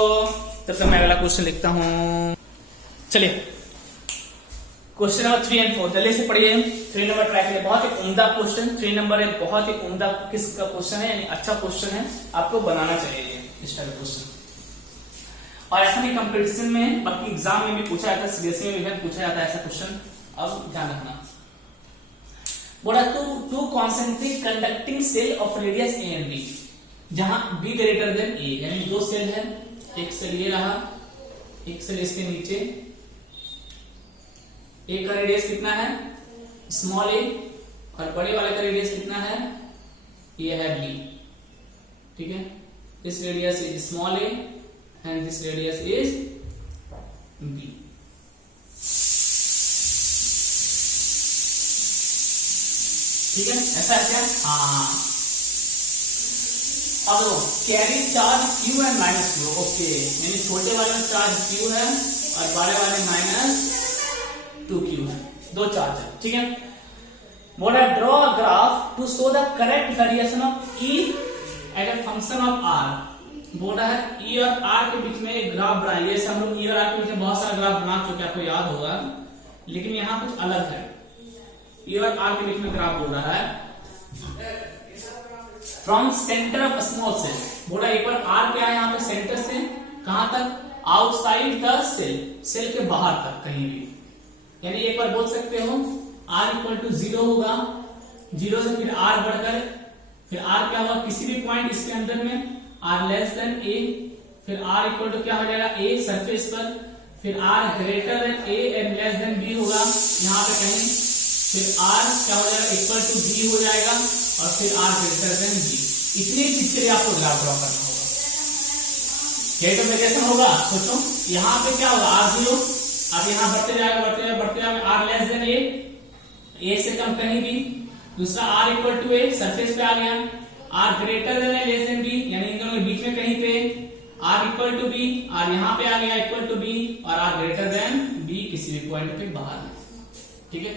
तब तक मैं अगला क्वेश्चन लिखता हूं। चलिए क्वेश्चन नंबर 3 और 4 जल्दी से पढ़िए। 3 नंबर ट्राई करिए, बहुत ही उम्दा क्वेश्चन, 3 नंबर है, बहुत ही उम्दा किसका क्वेश्चन है, यानी अच्छा क्वेश्चन है, आपको बनाना चाहिए इस टाइप क्वेश्चन। और ऐसा नहीं कंपटीशन में, बाकी एग्जाम में भी पूछा जाता है, सीबीएसई में भी पूछा जाता है ऐसा क्वेश्चन। अब ध्यान रखना, बोला two concentric conducting shell of radius A and B, जहां बी ग्रेटर देन ए, यानी 2 सेल है, एक सेल ये रहा, एक सेल इसके नीचे, ए का रेडियस कितना है? स्मॉल ए, और बड़े वाले का रेडियस कितना है? ये है बी, ठीक है। This radius is small A and this radius is B. ठीक है, ऐसा है क्या? हाँ, अब देखो carry charge Q and minus Q, okay, यानी छोटे वाले में चार्ज Q है और बड़े वाले माइनस 2Q है, 2 चार्ज है, ठीक है। बोला draw a graph to show the correct variation of E as a function of R। बोला है E और R के बीच में एक ग्राफ बनाइए, जैसे हम लोग E और R के बीच में बहुत सारा ग्राफ बना चुके, आपको याद होगा, लेकिन यहाँ कुछ अलग है। E और R के बीच में ग्राफ बोल रहा है from centre of small shell. बोला एक बार R क्या है यहाँ पे? सेंटर से कहां तक? आउटसाइड द सेल, सेल के बाहर तक कहीं भी, यानी एक बार बोल सकते हो R इक्वल टू 0 होगा, 0 से फिर R बढ़कर, फिर R क्या होगा? किसी भी पॉइंट इसके अंदर में R लेस देन A, फिर R इक्वल टू क्या हो जाएगा? A सरफेस पर, फिर R greater than A and less than B होगा यहाँ पे कहीं, फिर R क्या हो जाएगा? इक्वल टू B हो जाएगा, और फिर R ग्रेटर देन B। इतनी चीज के लिए आपको ग्राफ ड्रॉ करना होगा, यही तो वेरिएशन होगा। सोचो यहाँ पे क्या होगा? R0, अब यहाँ बढ़ते जाएगा बढ़ते जाएगा बढ़ते जाएगा, R लेस देन A से कम कहीं भी, दूसरा R equal to A surface पे आ गया, R greater than A less than B, यानी इन दोनों के बीच में कहीं पे, R equal to B, R यहाँ पे आ गया इक्वल टू B, और R ग्रेटर देन B किसी भी पॉइंट पे बाहर, ठीक है।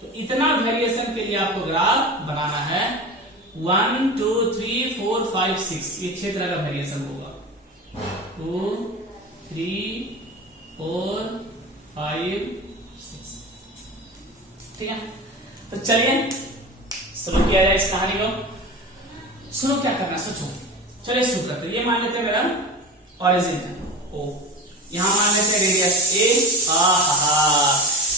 तो इतना वेरिएशन के लिए आपको ग्राफ बनाना है। 1 2 3 4 5 6, ये 6 तरह का वेरिएशन होगा। 2 3 4 5 6, ठीक है। तो चलिए शुरू किया जाए इस कहानी को। सुनो क्या करना है, सोचो, चलिए शुरू करते हैं। ये मान लेते हैं मेरा ऑरिजिन है O, यहां मान लेते हैं रेडियस A।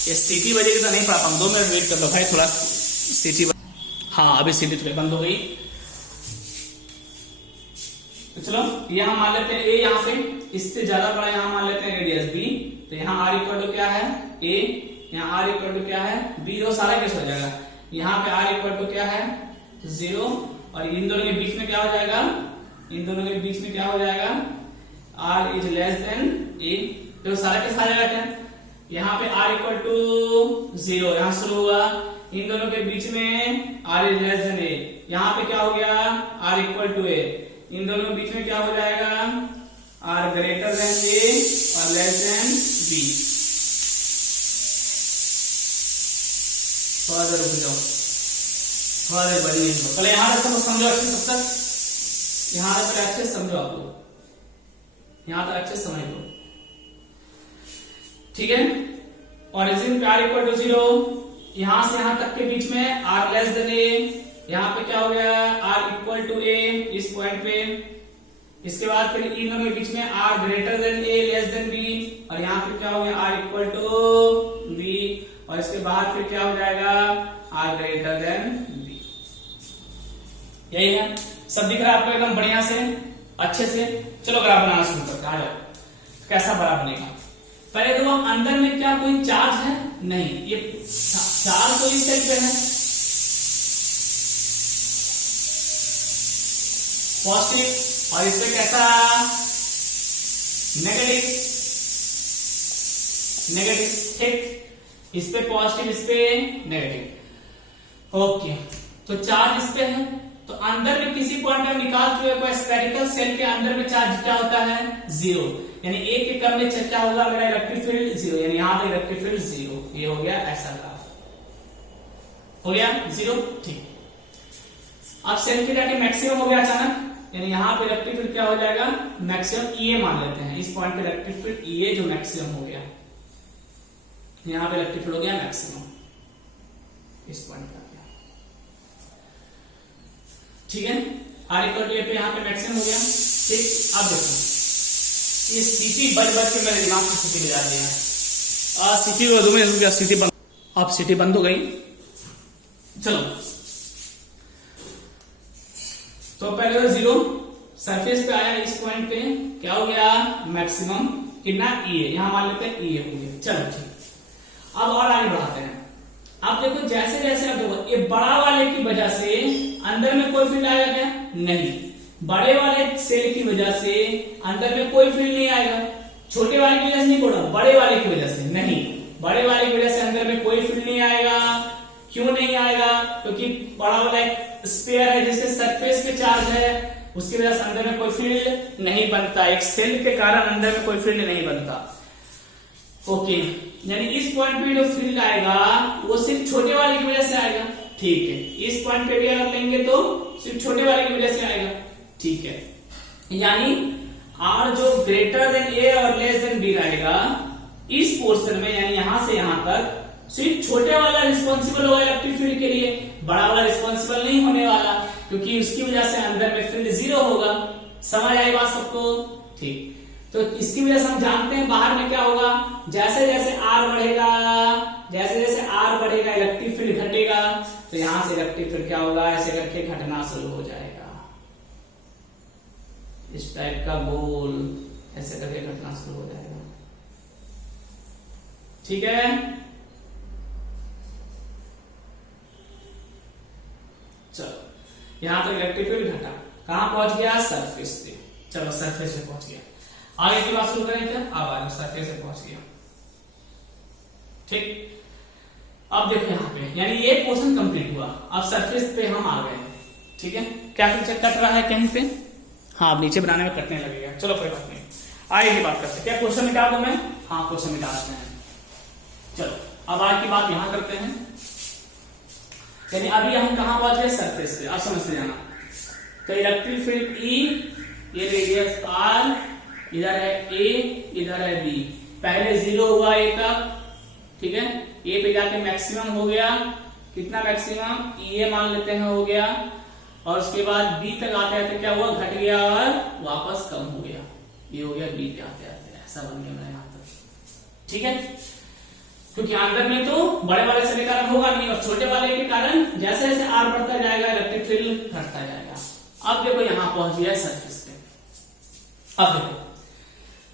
ये सीटी बजेगी तो नहीं पढ़ा पाऊंगा, 2 मिनट वेट कर लो भाई, थोड़ा सीटी हाँ अभी सीटी थोड़ी बंद हो गई। तो चलो यहां मान लेते हैं A, यहाँ पे इससे ज्यादा बड़ा यहां मान लेते हैं रेडियस B, तो यहाँ R इक्वल टू क्या है? A, यहाँ R इक्वल टू क्या है? B, दो सारा कैसे हो जाएगा? यहाँ पे R इक्वल टू क्या है? 0, और इन दोनों के बीच में क्या हो जाएगा? इन दोनों के बीच में क्या हो जाएगा? R is less than A, तो सारा कैसे आ जाएगा? क्या यहाँ पे R इक्वल टू 0 यहाँ शुरू हुआ, इन दोनों के बीच में R is less than A, यहाँ पे क्या हो गया? R इक्वल टू A, इन दोनों के बीच में क्या हो जाएगा? R ग्रेटर देन A और लेस देन B। थोड़ा देर रुक जाओ, थोड़ा देर बढ़िए पहले यहाँ तक समझो अच्छे, तब तक यहाँ तक अच्छे समझो, आप लोग यहाँ तक अच्छे समझ लो, ठीक है। ऑरिजिन पे R इक्वल टू 0, यहां से यहां तक के बीच में R लेस देन A, यहाँ पे क्या हो गया? R इक्वल टू A इस पॉइंट पे, इसके बाद फिर इन दोनों के बीच में R greater than A less than B, और यहाँ पे क्या हो गया? R इक्वल टू B, और इसके बाद फिर क्या हो जाएगा? R greater than B। यही है, सब दिख रहा है आपको एकदम बढ़िया से अच्छे से। चलो ग्राफ बनाना शुरू करते हैं, आ जाओ। कैसा बड़ा बनेगा? पहले देखो अंदर में क्या कोई चार्ज है? नहीं, ये चार्ज तो इस साइड पे है, पॉजिटिव, और इस पे कैसा? नेगेटिव, नेगेटिव, ठीक। इस पे पॉजिटिव, इस पे नेगेटिव। ओके, तो चार्ज इस पे है, तो अंदर में किसी पॉइंट में निकाल चुके कोई स्फेरिकल सेल के अंदर में चार्ज क्या होता है? जीरो। यानी एक के टेम्परेचर क्या होगा? मेरा इलेक्ट्रिक फील्ड जीरो, यानी यहां पे इलेक्ट्रिक फील्ड जीरो। ये हो गया ऐसा ग्राफ, हो गया जीरो, ठीक। अब सेल के जाके मैक्सिमम हो गया अचानक, यानी यहां पे इलेक्ट्रिक फील्ड क्या हो जाएगा? मैक्सिमम ईए मान लेते हैं, इस पॉइंट पे इलेक्ट्रिक फील्ड ईए जो मैक्सिमम हो गया, यहां पे इलेक्ट्रिक फील्ड हो गया मैक्सिमम, इस पॉइंट पे आ गया, ठीक है। आर इक्वल टू ए पे यहां पे मैक्सिमम हो गया, ठीक। अब देखो ये सीटी बज के मेरे दिमाग में सीटी बजा दिया, सीटी में सीटी बंद, अब सीटी बंद हो गई। चलो, तो पहले तो जीरो सरफेस पे आया, इस पॉइंट पे क्या हो गया? मैक्सिमम कितना? ई है, यहां मान लेते हैं ई हो गया, चलो ठीक। अब और आगे बढ़ाते हैं। अब देखो जैसे जैसे आप देखो ये बड़ा वाले की वजह से अंदर में कोई फील्ड आएगा क्या? नहीं। बड़े वाले सेल की वजह से अंदर में कोई फील्ड नहीं आएगा, छोटे वाले की वजह से नहीं बोला, बड़े वाले की वजह से नहीं, बड़े वाले की वजह से अंदर में कोई फील्ड नहीं आएगा। क्यों नहीं आएगा? क्योंकि बड़ा वाला एक स्फीयर है जिसके सरफेस पे चार्ज है, उसकी वजह से अंदर में कोई फील्ड नहीं बनता, एक सेल के कारण अंदर में कोई फील्ड नहीं बनता। ओके, यानी इस पॉइंट पे जो फील्ड आएगा वो सिर्फ छोटे वाले की वजह से आएगा, ठीक है। इस पॉइंट पे भी अगर लेंगे तो सिर्फ छोटे वाले की वजह से आएगा, ठीक है। यानी आर जो ग्रेटर देन ए और लेस देन बी रहेगा इस पोर्शन में, यानी यहां से यहां तक सिर्फ छोटे वाला रिस्पॉन्सिबल होगा इलेक्ट्रिक फील्ड के लिए, बड़ा वाला रिस्पॉन्सिबल नहीं होने वाला, क्योंकि उसकी वजह से अंदर में फील्ड जीरो होगा। समझ आई बात सबको? ठीक। तो इसकी वजह से हम जानते हैं बाहर में क्या होगा, जैसे जैसे आर बढ़ेगा, जैसे जैसे आर बढ़ेगा इलेक्ट्रिक फील्ड घटेगा, तो यहां से इलेक्ट्रिक फील्ड क्या होगा? ऐसे करके घटना शुरू हो जाएगा, इस टाइप का गोल ऐसे करके घटना शुरू हो जाएगा, ठीक है। चलो, यहां तो इलेक्ट्रिक फील्ड घटा, कहां पहुंच गया? सरफेस पे। चलो सरफेस पे पहुंच गया, आगे की बात शुरू करें क्या? अब आ सरफेस पे पहुंच गया, ठीक। अब देखो यहां पे, यानी ये पोर्शन कंप्लीट हुआ, अब सरफेस पे हम आ गए, ठीक है। क्या कट रहा है कहीं पे? हाँ, अब नीचे बनाने में कटने लगेगा, चलो कोई बात नहीं, आगे की बात करते हैं। क्या क्वेश्चन मिटा दो मैं? हाँ, क्वेश्चन मिटा देते हैं। चलो अब आज की बात यहां करते हैं, यानी अभी हम कहां पहुंच गए? सरफेस पे। अब समझते जाना, तो इलेक्ट्रिक फील्ड ई, ये रेडियस आर, इधर है ए, इधर है बी। पहले जीरो हुआ ए तक, ठीक है, ए पे जाके मैक्सिमम हो गया, कितना मैक्सिमम? ए मान लेते हैं हो गया, और उसके बाद बी तक आते आते क्या हुआ? घट गया और वापस कम हो गया, ये हो गया बी पे आते आते, ऐसा बन गया मेरा यहां तक, ठीक है। क्योंकि अंदर में तो बड़े वाले से कारण होगा नहीं, और छोटे वाले के कारण जैसे जैसे आर बढ़ता जाएगा इलेक्ट्रिक फील्ड घटता जाएगा। अब देखो यहां पहुंच गया सरफेस पे। अब देखो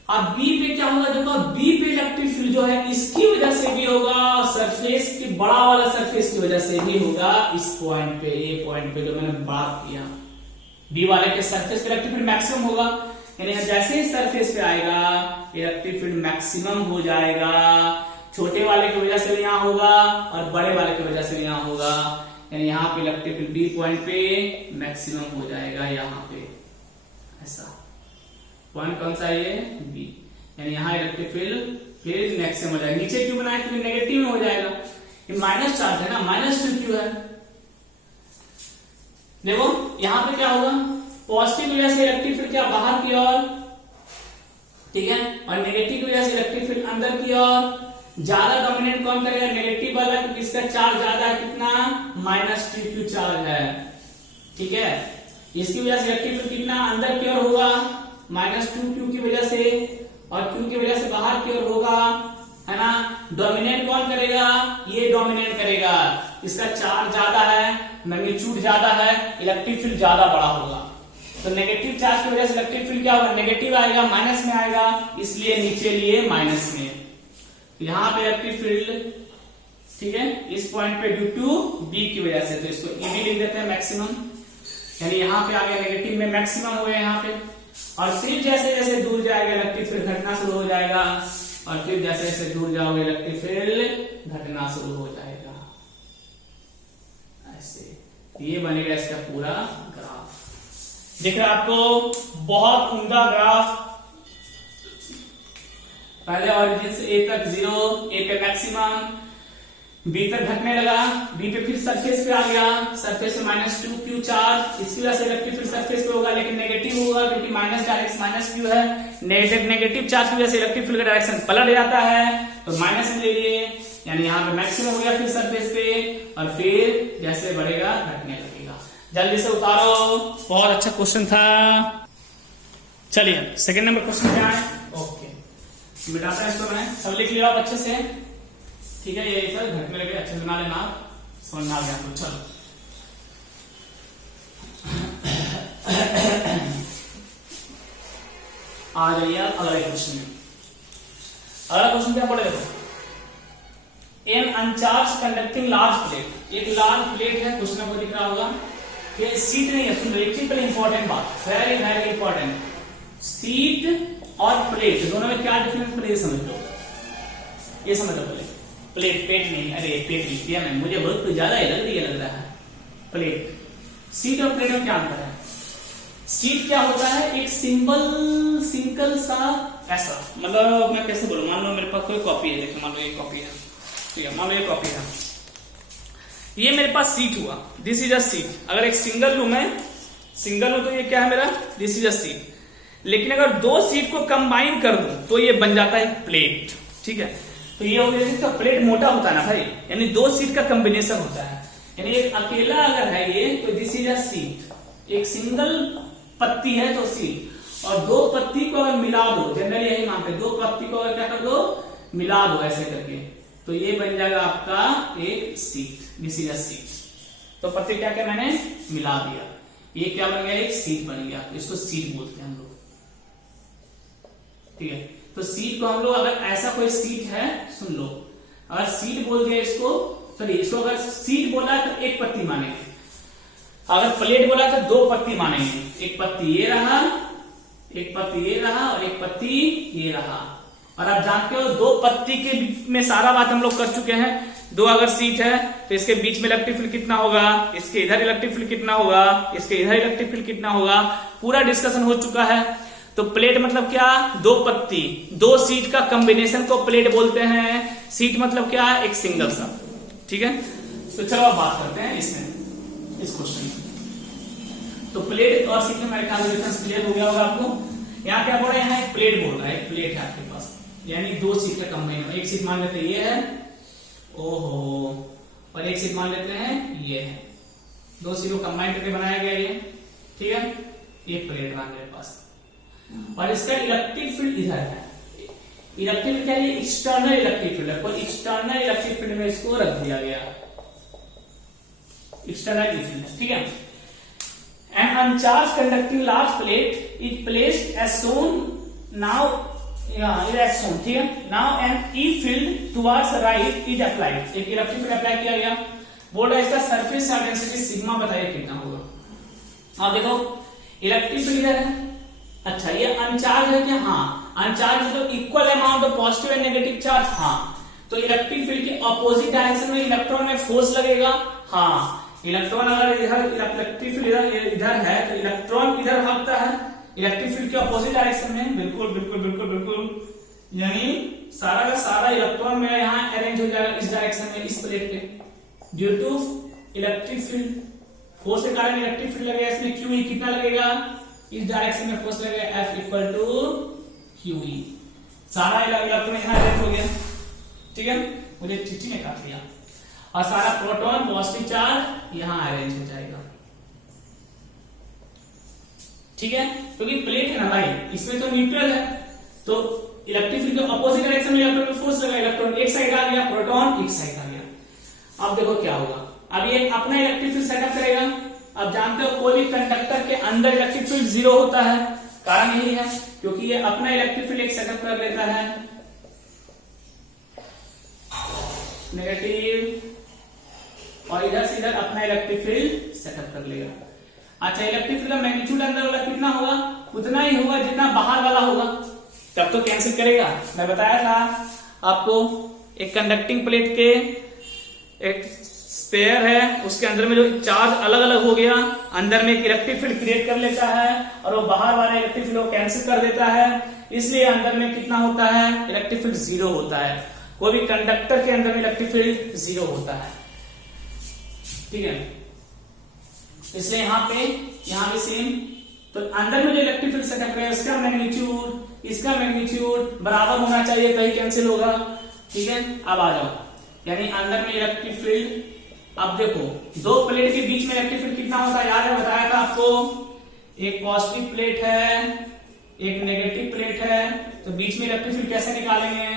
अब बी पे क्या होगा? देखो बी पे इलेक्ट्रिक फील्ड जो है इसकी वजह से भी होगा, सरफेस की बड़ा वाला सरफेस की वजह से भी होगा। इस पॉइंट पे, ये पॉइंट पे जो मैंने बात किया, बी वाले के सरफेस पे इलेक्ट्रिक फील्ड मैक्सिमम होगा, यानी जैसे ही सरफेस पे आएगा इलेक्ट्रिक फील्ड मैक्सिमम हो जाएगा। छोटे वाले की वजह से भी यहां होगा और बड़े वाले की वजह से भी यहां होगा, यानी यहां पे इलेक्ट्रिक फील्ड बी पॉइंट पे मैक्सिमम हो जाएगा, यहां पे ऐसा पॉइंट कौन सा है? ये बी, यानी यहां इलेक्ट्रिक फील्ड मैक्सिमम हो जाएगा। नीचे क्यों बनाया? क्योंकि नेगेटिव में हो जाएगा, ये माइनस चार्ज है ना, माइनस क्यों है? देखो यहां पे क्या होगा? पॉजिटिव की वजह से इलेक्ट्रिक फील्ड क्या बाहर की ओर, ठीक है, और नेगेटिव की वजह से इलेक्ट्रिक फील्ड अंदर की ओर। ज्यादा डोमिनेट कौन करेगा? नेगेटिव वाला, क्योंकि इसका चार्ज ज्यादा है, कितना? माइनस -q चार्ज है, ठीक है। इसकी वजह से इलेक्ट्रिक फील्ड कितना अंदर की ओर होगा? -2q की वजह से, और q की वजह से बाहर की ओर होगा, है ना। डोमिनेट कौन करेगा? ये डोमिनेट करेगा, इसका चार्ज ज्यादा है, मैग्नीट्यूड ज्यादा है, इलेक्ट्रिक फील्ड ज्यादा बड़ा होगा। तो नेगेटिव चार्ज की वजह से इलेक्ट्रिक फील्ड क्या होगा, नेगेटिव आएगा, माइनस में आएगा, इसलिए नीचे लिए माइनस में। यहां पे इलेक्ट्रिक फील्ड, ठीक है, इस पॉइंट पे ड्यू टू बी की वजह से, तो इसको ईबी लिख देते हैं मैक्सिमम, यानी यहाँ पे आ गया नेगेटिव में मैक्सिमम हो गया यहाँ पे। और फिर जैसे जैसे दूर जाएगा इलेक्ट्रिक फील्ड घटना शुरू हो जाएगा, और फिर जैसे जैसे दूर जाओगे इलेक्ट्रिक फील्ड घटना शुरू हो जाएगा ऐसे। ये बनेगा इसका पूरा ग्राफ। दिख रहा है आपको, बहुत उम्दा ग्राफ। पहले ऑरिजिन से ए तक 0, ए पे मैक्सिमम, बी तक घटने लगा, बी पे फिर सरफेस पे आ गया, सरफेस पे -2 क्यू चार्ज, इसकी वजह से इलेक्ट्रिक फील्ड सरफेस पे होगा, लेकिन नेगेटिव होगा क्योंकि माइनस डायरेक्शन -q है। नेगेटिव चार्ज की वजह से इलेक्ट्रिक फील्ड का डायरेक्शन पलट जाता है, तो माइनस में ले लिए, यानी यहाँ पे मैक्सिमम हो गया फिर सरफेस पे, और फिर जैसे बढ़ेगा घटने लगेगा। जल्दी से उतारो, बहुत अच्छा क्वेश्चन था। चलिए सेकेंड नंबर क्वेश्चन क्या है, ओके मिटाते हैं इसको, मैं सब लिख लिया आप अच्छे से, ठीक है। ये सर घटने लगे, अच्छे बना लेना, आप समझ में आ गया तो चलो। आ जाइए आप अगले क्वेश्चन में। अगला क्वेश्चन क्या पड़ेगा, an uncharged conducting large plate, एक लार्ज प्लेट है, क्वेश्चन आपको दिख रहा होगा, ये सीट नहीं है, सुन लो, एक बड़ी इंपॉर्टेंट बात, वेरी वेरी इंपॉर्टेंट, सीट और प्लेट दोनों में क्या डिफरेंस पड़ेगा, ये समझ लो, ये समझ लो पहले। प्लेट, पेट नहीं, अरे पेट लिख दिया मैं, मुझे बहुत कुछ ज्यादा ही लग रहा है। प्लेट, सीट और प्लेट में क्या अंतर है? सीट क्या होता है, एक सिंगल सा ऐसा, मतलब मैं कैसे बोलूं, मान लो मेरे पास कोई कॉपी है, देखो मान लो ये कॉपी है, ठीक है, मान लो ये कॉपी है, ये मेरे पास सीट हुआ, दिस इज अ सीट। अगर एक सिंगल लूं मैं, सिंगल हो तो ये क्या है मेरा, दिस इज अ सीट। लेकिन अगर दो सीट को कंबाइन कर दूं तो ये बन जाता है प्लेट, ठीक है। तो ये हो गया, इसका प्लेट मोटा होता है ना भाई, यानी दो सीट का कॉम्बिनेशन होता है, यानी एक अकेला अगर है ये तो दिस इज अ सीट, एक सिंगल पत्ती है तो सीट, और दो पत्ती को अगर मिला दो, जनरली यही मानते हैं, दो पत्ती को अगर क्या कर दो, मिला दो ऐसे करके, तो ये बन जाएगा आपका एक seat, this is a seat. तो पत्ती क्या क्या मैंने मिला दिया, ये क्या बन गया, एक सीट बन गया, इसको सीट बोलते हैं हम लोग, ठीक है। तो सीट को हम लोग, अगर ऐसा कोई सीट है, सुन लो, अगर सीट बोल दिया इसको, चलिए इसको अगर सीट बोला तो एक पत्ती मानेंगे, अगर प्लेट बोला तो दो पत्ती मानेंगे, एक पत्ती ये रहा, एक पत्ती ये रहा, और एक पत्ती ये रहा। और आप जानते हो दो पत्ती के बीच में सारा बात हम लोग कर चुके हैं। दो अगर सीट है तो इसके बीच में इलेक्ट्रिक फील्ड कितना होगा, इसके इधर इलेक्ट्रिक फील्ड कितना होगा, इसके इधर इलेक्ट्रिक फील्ड कितना होगा, पूरा डिस्कशन हो चुका है। तो प्लेट मतलब क्या, दो पत्ती, दो सीट का कॉम्बिनेशन को प्लेट बोलते हैं। सीट मतलब क्या, एक सिंगल सा, ठीक है। तो चलो अब बात करते हैं इसमें, इस क्वेश्चन में। तो प्लेट और सीट में मेरे ख्याल में डिफरेंस क्लियर हो गया होगा आपको। यहाँ क्या बोल रहा है, यहाँ एक प्लेट बोल रहा है, एक प्लेट है आपके पास, यानी दो सीट का कॉम्बिनेशन, एक सीट मान लेते हैं ये है, ओहो, और एक सीट मान लेते हैं ये है, दो सीट को कंबाइन करके बनाया गया ये, ठीक है। ये प्लेट रहा मेरे पास, और इसका इलेक्ट्रिक फील्ड इधर है। इलेक्ट्रिक फील्ड क्या है, एक्सटर्नल इलेक्ट्रिक फील्ड है, और एक्सटर्नल इलेक्ट्रिक फील्ड में इसको रख दिया गया, एक्सटर्नल फील्ड, ठीक है। An uncharged conducting large plate is placed as shown now, it is shown, ठीक है। Now an E field towards the right is applied, एक इलेक्ट्रिक फील्ड अप्लाई किया गया। बोल रहा है इसका सरफेस चार्ज डेंसिटी सिग्मा बताइए कितना होगा। आप देखो इलेक्ट्रिक फील्ड है, अच्छा ये अनचार्ज है क्या, हाँ अनचार्ज मतलब equal amount of positive and negative charge, हाँ। तो इलेक्ट्रिक फील्ड के ऑपोजिट डायरेक्शन में इलेक्ट्रॉन में फोर्स लगेगा, हाँ। इलेक्ट्रॉन अगर इधर इलेक्ट्रिक फील्ड इधर है तो इलेक्ट्रॉन इधर भागता है इलेक्ट्रिक फील्ड के ऑपोजिट डायरेक्शन में, बिल्कुल बिल्कुल बिल्कुल बिल्कुल, यानी सारा का सारा इलेक्ट्रॉन में यहाँ अरेंज हो जाएगा इस डायरेक्शन में, इस प्लेट पे। Due to electric field force के कारण इलेक्ट्रिक फील्ड लगेगा इसमें, क्यू कितना लगेगा, इस डायरेक्शन में फोर्स लगेगा F equal to Q E, सारा इलेक्ट्रॉन यहाँ अरेंज हो गया, ठीक है। मुझे चिट्ठी ने काट लिया, और सारा प्रोटॉन पॉजिटिव चार्ज यहां अरेंज हो जाएगा, ठीक है। क्योंकि प्लेट है ना भाई, इसमें तो न्यूट्रल है, तो इलेक्ट्रिक फील्ड के ऑपोजिट डायरेक्शन में इलेक्ट्रॉन में फोर्स लगा, इलेक्ट्रॉन एक साइड आ गया, प्रोटॉन एक साइड आ गया। अब देखो क्या होगा, अब ये अपना इलेक्ट्रिक फील्ड सेटअप करेगा, अब जानते हो कोई भी कंडक्टर के अंदर इलेक्ट्रिक फील्ड 0 होता है, कारण यही है क्योंकि ये अपना इलेक्ट्रिक फील्ड एक सेटअप कर लेता है नेगेटिव, और इधर से इधर अपना इलेक्ट्रिक फील्ड सेटअप कर लेगा। अच्छा, इलेक्ट्रिक फील्ड का मैग्नीट्यूड अंदर वाला कितना होगा? उतना ही होगा जितना बाहर वाला होगा, तब तो कैंसिल करेगा। मैं बताया था आपको, एक कंडक्टिंग प्लेट के एक स्पेयर है, उसके अंदर में जो चार्ज अलग अलग हो गया, अंदर में एक इलेक्ट्रिक फील्ड क्रिएट कर लेता है और वो बाहर वाला इलेक्ट्रिक फील्ड को कैंसिल कर देता है, इसलिए अंदर में कितना होता है? इलेक्ट्रिक फील्ड 0 होता है। कोई भी कंडक्टर के अंदर में इलेक्ट्रिक फील्ड 0 होता है, ठीक है। इसलिए यहाँ पे सेम, तो अंदर में जो इलेक्ट्रिक फील्ड सेटअप करेगा इसका मैग्नीट्यूड बराबर होना चाहिए, कहीं कैंसिल होगा, ठीक है। अब आ जाओ, यानी अंदर में इलेक्ट्रिक फील्ड, अब देखो दो प्लेट के बीच में इलेक्ट्रिक फील्ड कितना होता है? याद है, बताया था आपको, एक पॉजिटिव प्लेट है एक नेगेटिव प्लेट है, तो बीच में इलेक्ट्रिक फील्ड कैसे निकालेंगे?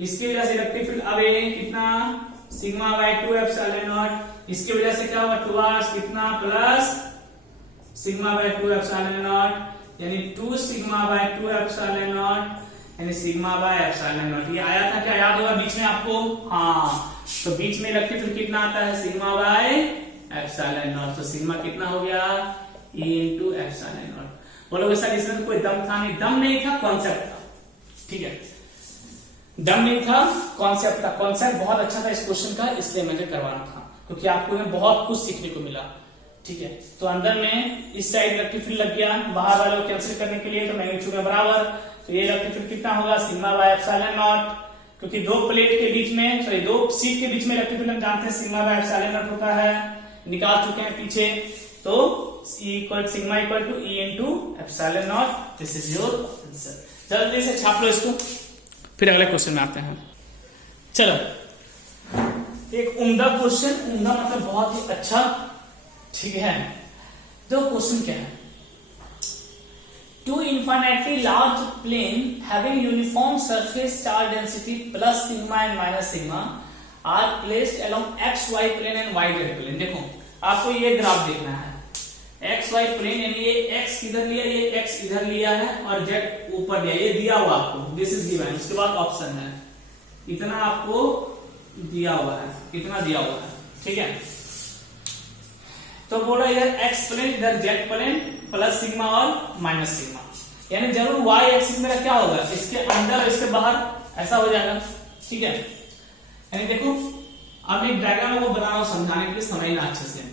इसकी वजह से इलेक्ट्रिक फील्ड अब कितना सिग्मा बाय 2 एप्सिलॉन नॉट, इसकी वजह से क्या हुआ? टुवर्ड्स कितना plus sigma bye 2 epsilon naught, यानी 2 सिग्मा बाय 2 एप्सिलॉन नॉट, यानी सिग्मा बाय एप्सिलॉन नॉट। ये आया था क्या? याद होगा बीच में आपको, हाँ। तो बीच में इलेक्ट्रिक फील्ड कितना आता है? Sigma bye epsilon naught. तो सिग्मा कितना हो गया? E into epsilon not. बोलोगे सर इसमें कोई दम था? नहीं, दम नहीं था, कॉन्सेप्ट था, ठीक है। दम नहीं था, कॉन्सेप्ट था। कॉन्सेप्ट बहुत अच्छा था इस क्वेश्चन का, इसलिए मैंने करवाना था, क्योंकि आपको में बहुत कुछ सीखने को मिला, ठीक है। तो अंदर में इस साइड इलेक्ट्रिक फील्ड लग गया, बाहर वाले को कैंसिल करने के लिए, तो मैग्नीट्यूड में बराबर, तो ये इलेक्ट्रिक फील्ड कितना होगा? सिग्मा बाय एप्सिलॉन नॉट, क्योंकि दो प्लेट के बीच में, सॉरी दो शीट के बीच में इलेक्ट्रिक फील्ड हम जानते हैं सिग्मा बाय एप्सिलॉन नॉट होता है, निकाल चुके हैं पीछे। तो sigma equal to E into epsilon naught, this is your answer. जल्दी से छाप लो इसको, फिर अगले क्वेश्चन में आते हैं। चलो, एक उम्दा क्वेश्चन, उम्दा मतलब बहुत ही अच्छा, ठीक है। तो क्वेश्चन क्या है? Two infinitely large plane having uniform surface charge density plus sigma and minus sigma are placed along xy plane and yz plane। देखो आपको ये ग्राफ देखना है, xy प्लेन, यानी ये x इधर लिया, ये x इधर लिया है और z ऊपर लिया, ये दिया हुआ आपको, दिस इज गिवन। उसके बाद ऑप्शन है, इतना आपको दिया हुआ है, इतना दिया हुआ है, ठीक है। तो बोला इधर x प्लेन, इधर z प्लेन, प्लस सिग्मा और माइनस सिग्मा, यानी जरूर y एक्सिस मेरा क्या होगा? इसके अंदर और इसके बाहर, ऐसा हो जाएगा, ठीक है। यानी देखो, अब एक डायग्राम को बना रहा हूं समझाने के लिए, समझना अच्छे से।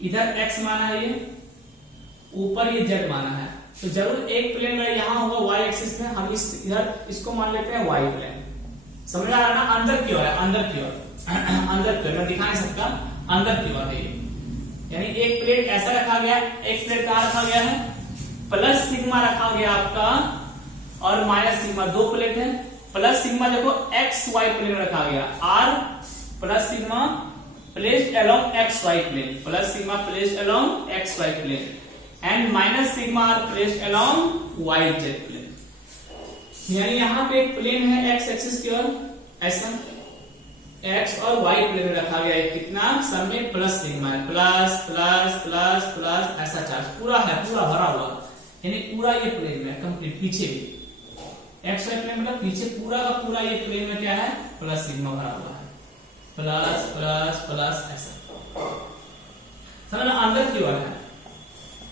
इधर x माना है, ये ऊपर ये z माना है, तो जरूर एक प्लेन मेरा यहां होगा y एक्सिस में, हम इधर इसको मान लेते हैं y प्लेन। समझ आ रहा है ना? अंदर की ओर है, अंदर की ओर अंदर की ओर, मैं दिखा नहीं सकता, अंदर की ओर है ये। यानी एक प्लेट ऐसा रखा गया, एक प्लेट कहां रखा गया है? प्लस सिग्मा रखा गया आपका और माइनस सिग्मा, दो प्लेट है। प्लस सिग्मा देखो एक्स वाई प्लेन रखा गया, are plus sigma placed along X Y plane, plus sigma placed along X Y plane, and minus sigma are placed along Y Z plane. यानी यहां पे एक plane है x axis की ओर, ऐसा एक्स और वाई प्लेन में रखा गया है, कितना सब में प्लस सिग्मा है, प्लस प्लस प्लस प्लस, ऐसा चार्ज पूरा है, पूरा भरा हुआ, यानी पूरा ये प्लेन में कंप्लीट, पीछे भी एक्स वाई प्लेन मतलब पीछे पूरा का पूरा ये प्लेन में क्या है? प्लस सिग्मा भरा हुआ है, प्लस प्लस प्लस, ऐसा समझ, अंदर की ओर है।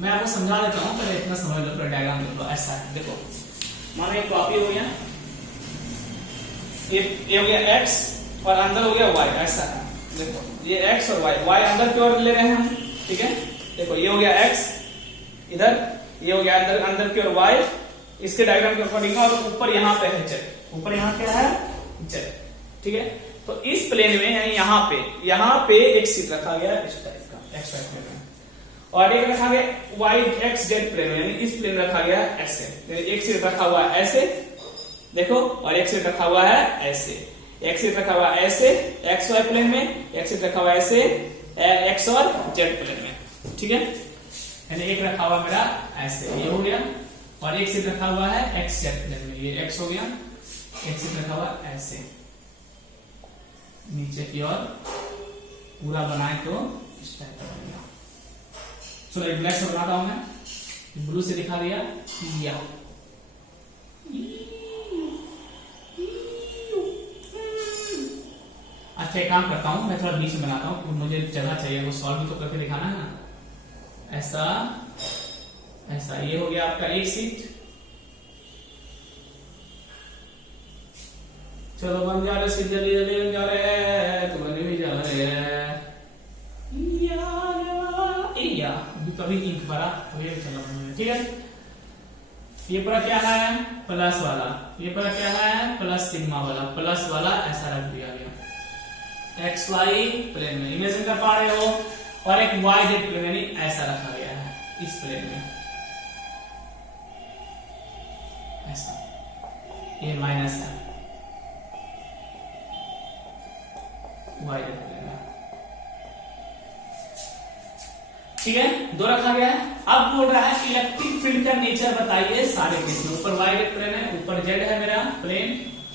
मैं आपको समझा देता हूं, पहले इतना समझ लो, फिर डायग्राम देखो। ऐसा है, देखो मानो एक कॉपी हो गया, ये हो गया एक्स और अंदर हो गया y, ऐसा है। देखो ये x और y अंदर की ओर ले रहे हैं हम, ठीक है। देखो ये हो गया x इधर, ये हो गया अंदर की ओर y, इसके डायग्राम के अकॉर्डिंग, और ऊपर यहाँ पे है z, ऊपर यहाँ क्या है? z, ठीक है। तो इस प्लेन में यानी यहाँ पे एक सीट रखा गया इस टाइप का, x y प्लेन में, और एक रखा गया y x z प्लेन में, यानी इस प्लेन में रखा गया ऐसे, एक सीट रखा हुआ है ऐसे, देखो, और एक सीट रखा हुआ है ऐसे, एक सीट रखा हुआ ऐसे एक्स वाई प्लेन में, एक सीट रखा हुआ ऐसे एक्स और जेड प्लेन में, ठीक है। यानी एक रखा हुआ मेरा ऐसे, ये हो गया, और एक सीट रखा हुआ है एक्स जेड प्लेन में, ये एक्स हो गया, एक सीट रखा हुआ ऐसे नीचे की ओर, पूरा बनाए तो इस टाइप का बनेगा, चलो एक ब्लैक से बनाता हूं मैं, ब्लू से दिखा दिया या अच्छा एक काम करता हूं, मैं थोड़ा बीच में बनाता हूं क्योंकि मुझे जगह चाहिए, वो सॉल्व भी तो करके दिखाना है ना। ऐसा ऐसा, ये हो गया आपका एक सीट। चलो बन जा रहे सीट, जल्दी जल्दी बन जा रहे हैं, तो बने भी जा रहे हैं। या कभी इंक भरा तो ये चला, ठीक है। ये पूरा क्या है प्लस वाला, ये पूरा क्या है प्लस सिग्मा वाला, प्लस वाला ऐसा रख दिया गया एक्स वाई प्लेन में, इमेजिन कर पा रहे हो, और एक वाई जेड प्लेन यानी ऐसा रखा गया है इस प्लेन में ऐसा, ये माइनस है वाई जेड प्लेन में, ठीक है। दो रखा गया है। अब बोल रहा है इलेक्ट्रिक फील्ड का नेचर बताइए सारे केस में। ऊपर वाई जेड प्लेन है, ऊपर जेड है मेरा प्लेन,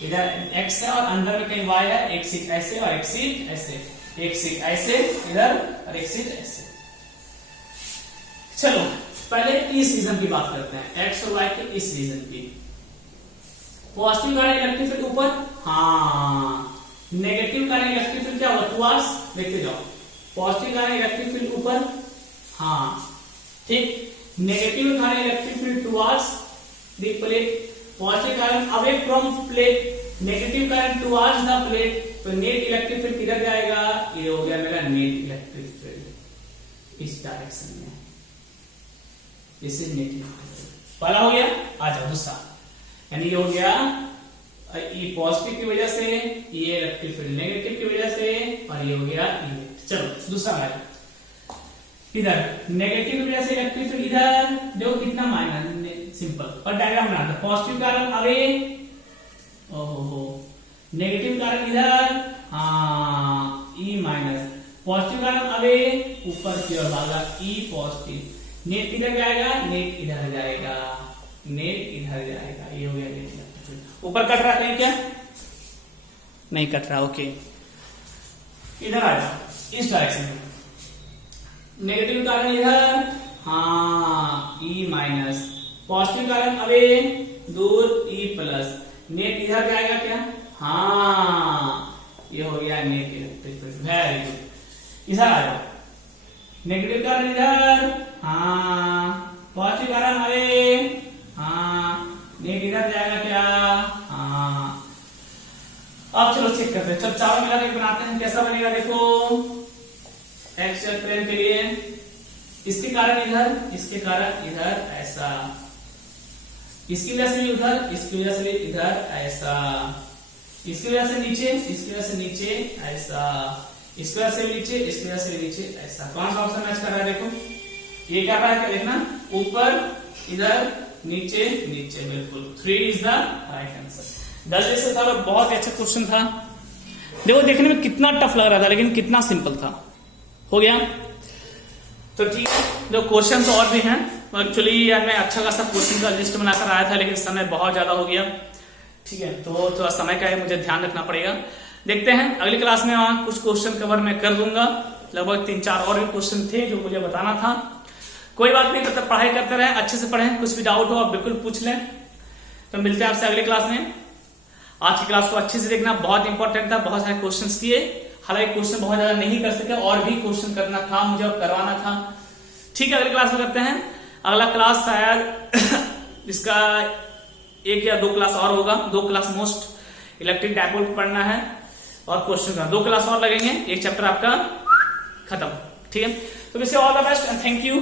इधर एक्स है और अंदर में कहीं वाई है, एक सीट ऐसे और एक सीट ऐसे, एक सीट ऐसे इधर और एक सीट ऐसे। चलो पहले इस रीजन की बात करते हैं, एक्स और वाई के इस रीजन की। पॉजिटिव कारण इलेक्ट्रिक फील्ड ऊपर, हाँ, नेगेटिव कारण इलेक्ट्रिक फील्ड क्या होगा टुवर्ड्स, देखते जाओ, पॉजिटिव कारण इलेक्ट्रिक फील्ड ऊपर, हाँ ठीक, नेगेटिव कारण electric field towards the plate, positive कारण अवे फ्रॉम प्लेट, नेगेटिव कारण टुवर्ड्स द प्लेट, तो नेट इलेक्ट्रिक फील्ड किधर जाएगा, ये हो गया मेरा नेट इलेक्ट्रिक फील्ड इस डायरेक्शन में, this is net electric field. पहला हो गया, आ जाओ दूसरा, यानी ये हो गया ये पॉजिटिव की वजह से, ये इलेक्ट्रिक फील्ड नेगेटिव की वजह से, और ये हो गया ये। चलो दूसरा है, इधर नेगेटिव की वजह से इलेक्ट्रिक फील्ड इधर देखो कितना माइनस, सिंपल, और डायग्राम बनाते, पॉजिटिव कारण अवे, ओहो, नेगेटिव कारण इधर, हाँ ई माइनस, पॉजिटिव कारण अवे, ऊपर की ओर भागा ई पॉजिटिव, नेट इधर जाएगा, नेट इधर जाएगा, नेट इधर जाएगा, ये हो गया नेट इलेक्ट्रिक फील्ड। ऊपर कट रहा है क्या, नहीं कट रहा, ओके, इधर आ जाओ इस डायरेक्शन में, नेगेटिव कारण इधर, हाँ ई माइनस, पॉजिटिव कारण अवे दूर ई प्लस, नेट इधर जाएगा क्या, हाँ ये हो गया net electric field, very good. इधर आ जाओ, नेगेटिव कारण इधर, हाँ पॉजिटिव कारण अवे, हाँ नेट इधर जाएगा क्या, हाँ। अब चलो चेक करते हैं, चलो चारों मिला के बनाते हैं, कैसा बनेगा देखो, एक्सियल प्लेन के लिए इसके कारण इधर, इसके कारण इधर ऐसा, इसकी वजह से भी उधर, इसकी वजह से भी इधर ऐसा, इसकी वजह से नीचे, इसकी वजह से नीचे ऐसा, इसकी वजह से नीचे, इसकी वजह से नीचे ऐसा। कौन सा ऑप्शन मैच कर रहा है देखो, ये क्या रहा है देखना, ऊपर इधर नीचे नीचे, बिल्कुल 3 इज द राइट आंसर। 10 जैसे था, बहुत अच्छा क्वेश्चन था, देखो देखने में कितना टफ लग रहा था लेकिन कितना सिंपल था, हो गया। तो ठीक है, जो क्वेश्चन तो और भी हैं, एक्चुअली यार मैं अच्छा खासा क्वेश्चन का लिस्ट बनाकर आया था लेकिन समय बहुत ज्यादा हो गया, ठीक है, तो थोड़ा समय का है, मुझे ध्यान रखना पड़ेगा। देखते हैं अगली क्लास में वहां कुछ क्वेश्चन कवर मैं कर दूंगा, लगभग 3-4 और भी क्वेश्चन थे जो मुझे बताना था। कोई बात नहीं, तब तक पढ़ाई करते रहे, अच्छे से पढ़ें, कुछ भी डाउट हो आप बिल्कुल पूछ लें। तो मिलते हैं आपसे अगली क्लास में। आज की क्लास को अच्छे से देखना, बहुत इंपॉर्टेंट था, बहुत सारे क्वेश्चन किए, हालांकि क्वेश्चन बहुत ज्यादा नहीं कर सके, और भी क्वेश्चन करना था मुझे और करवाना था। ठीक है, अगली क्लास में करते हैं। अगला क्लास शायद इसका 1 या 2 क्लास और होगा, 2 क्लास मोस्ट इलेक्ट्रिक डायपोल पढ़ना है और क्वेश्चन का 2 क्लास और लगेंगे, एक चैप्टर आपका खत्म। ठीक है, तो वैसे all the best and thank you.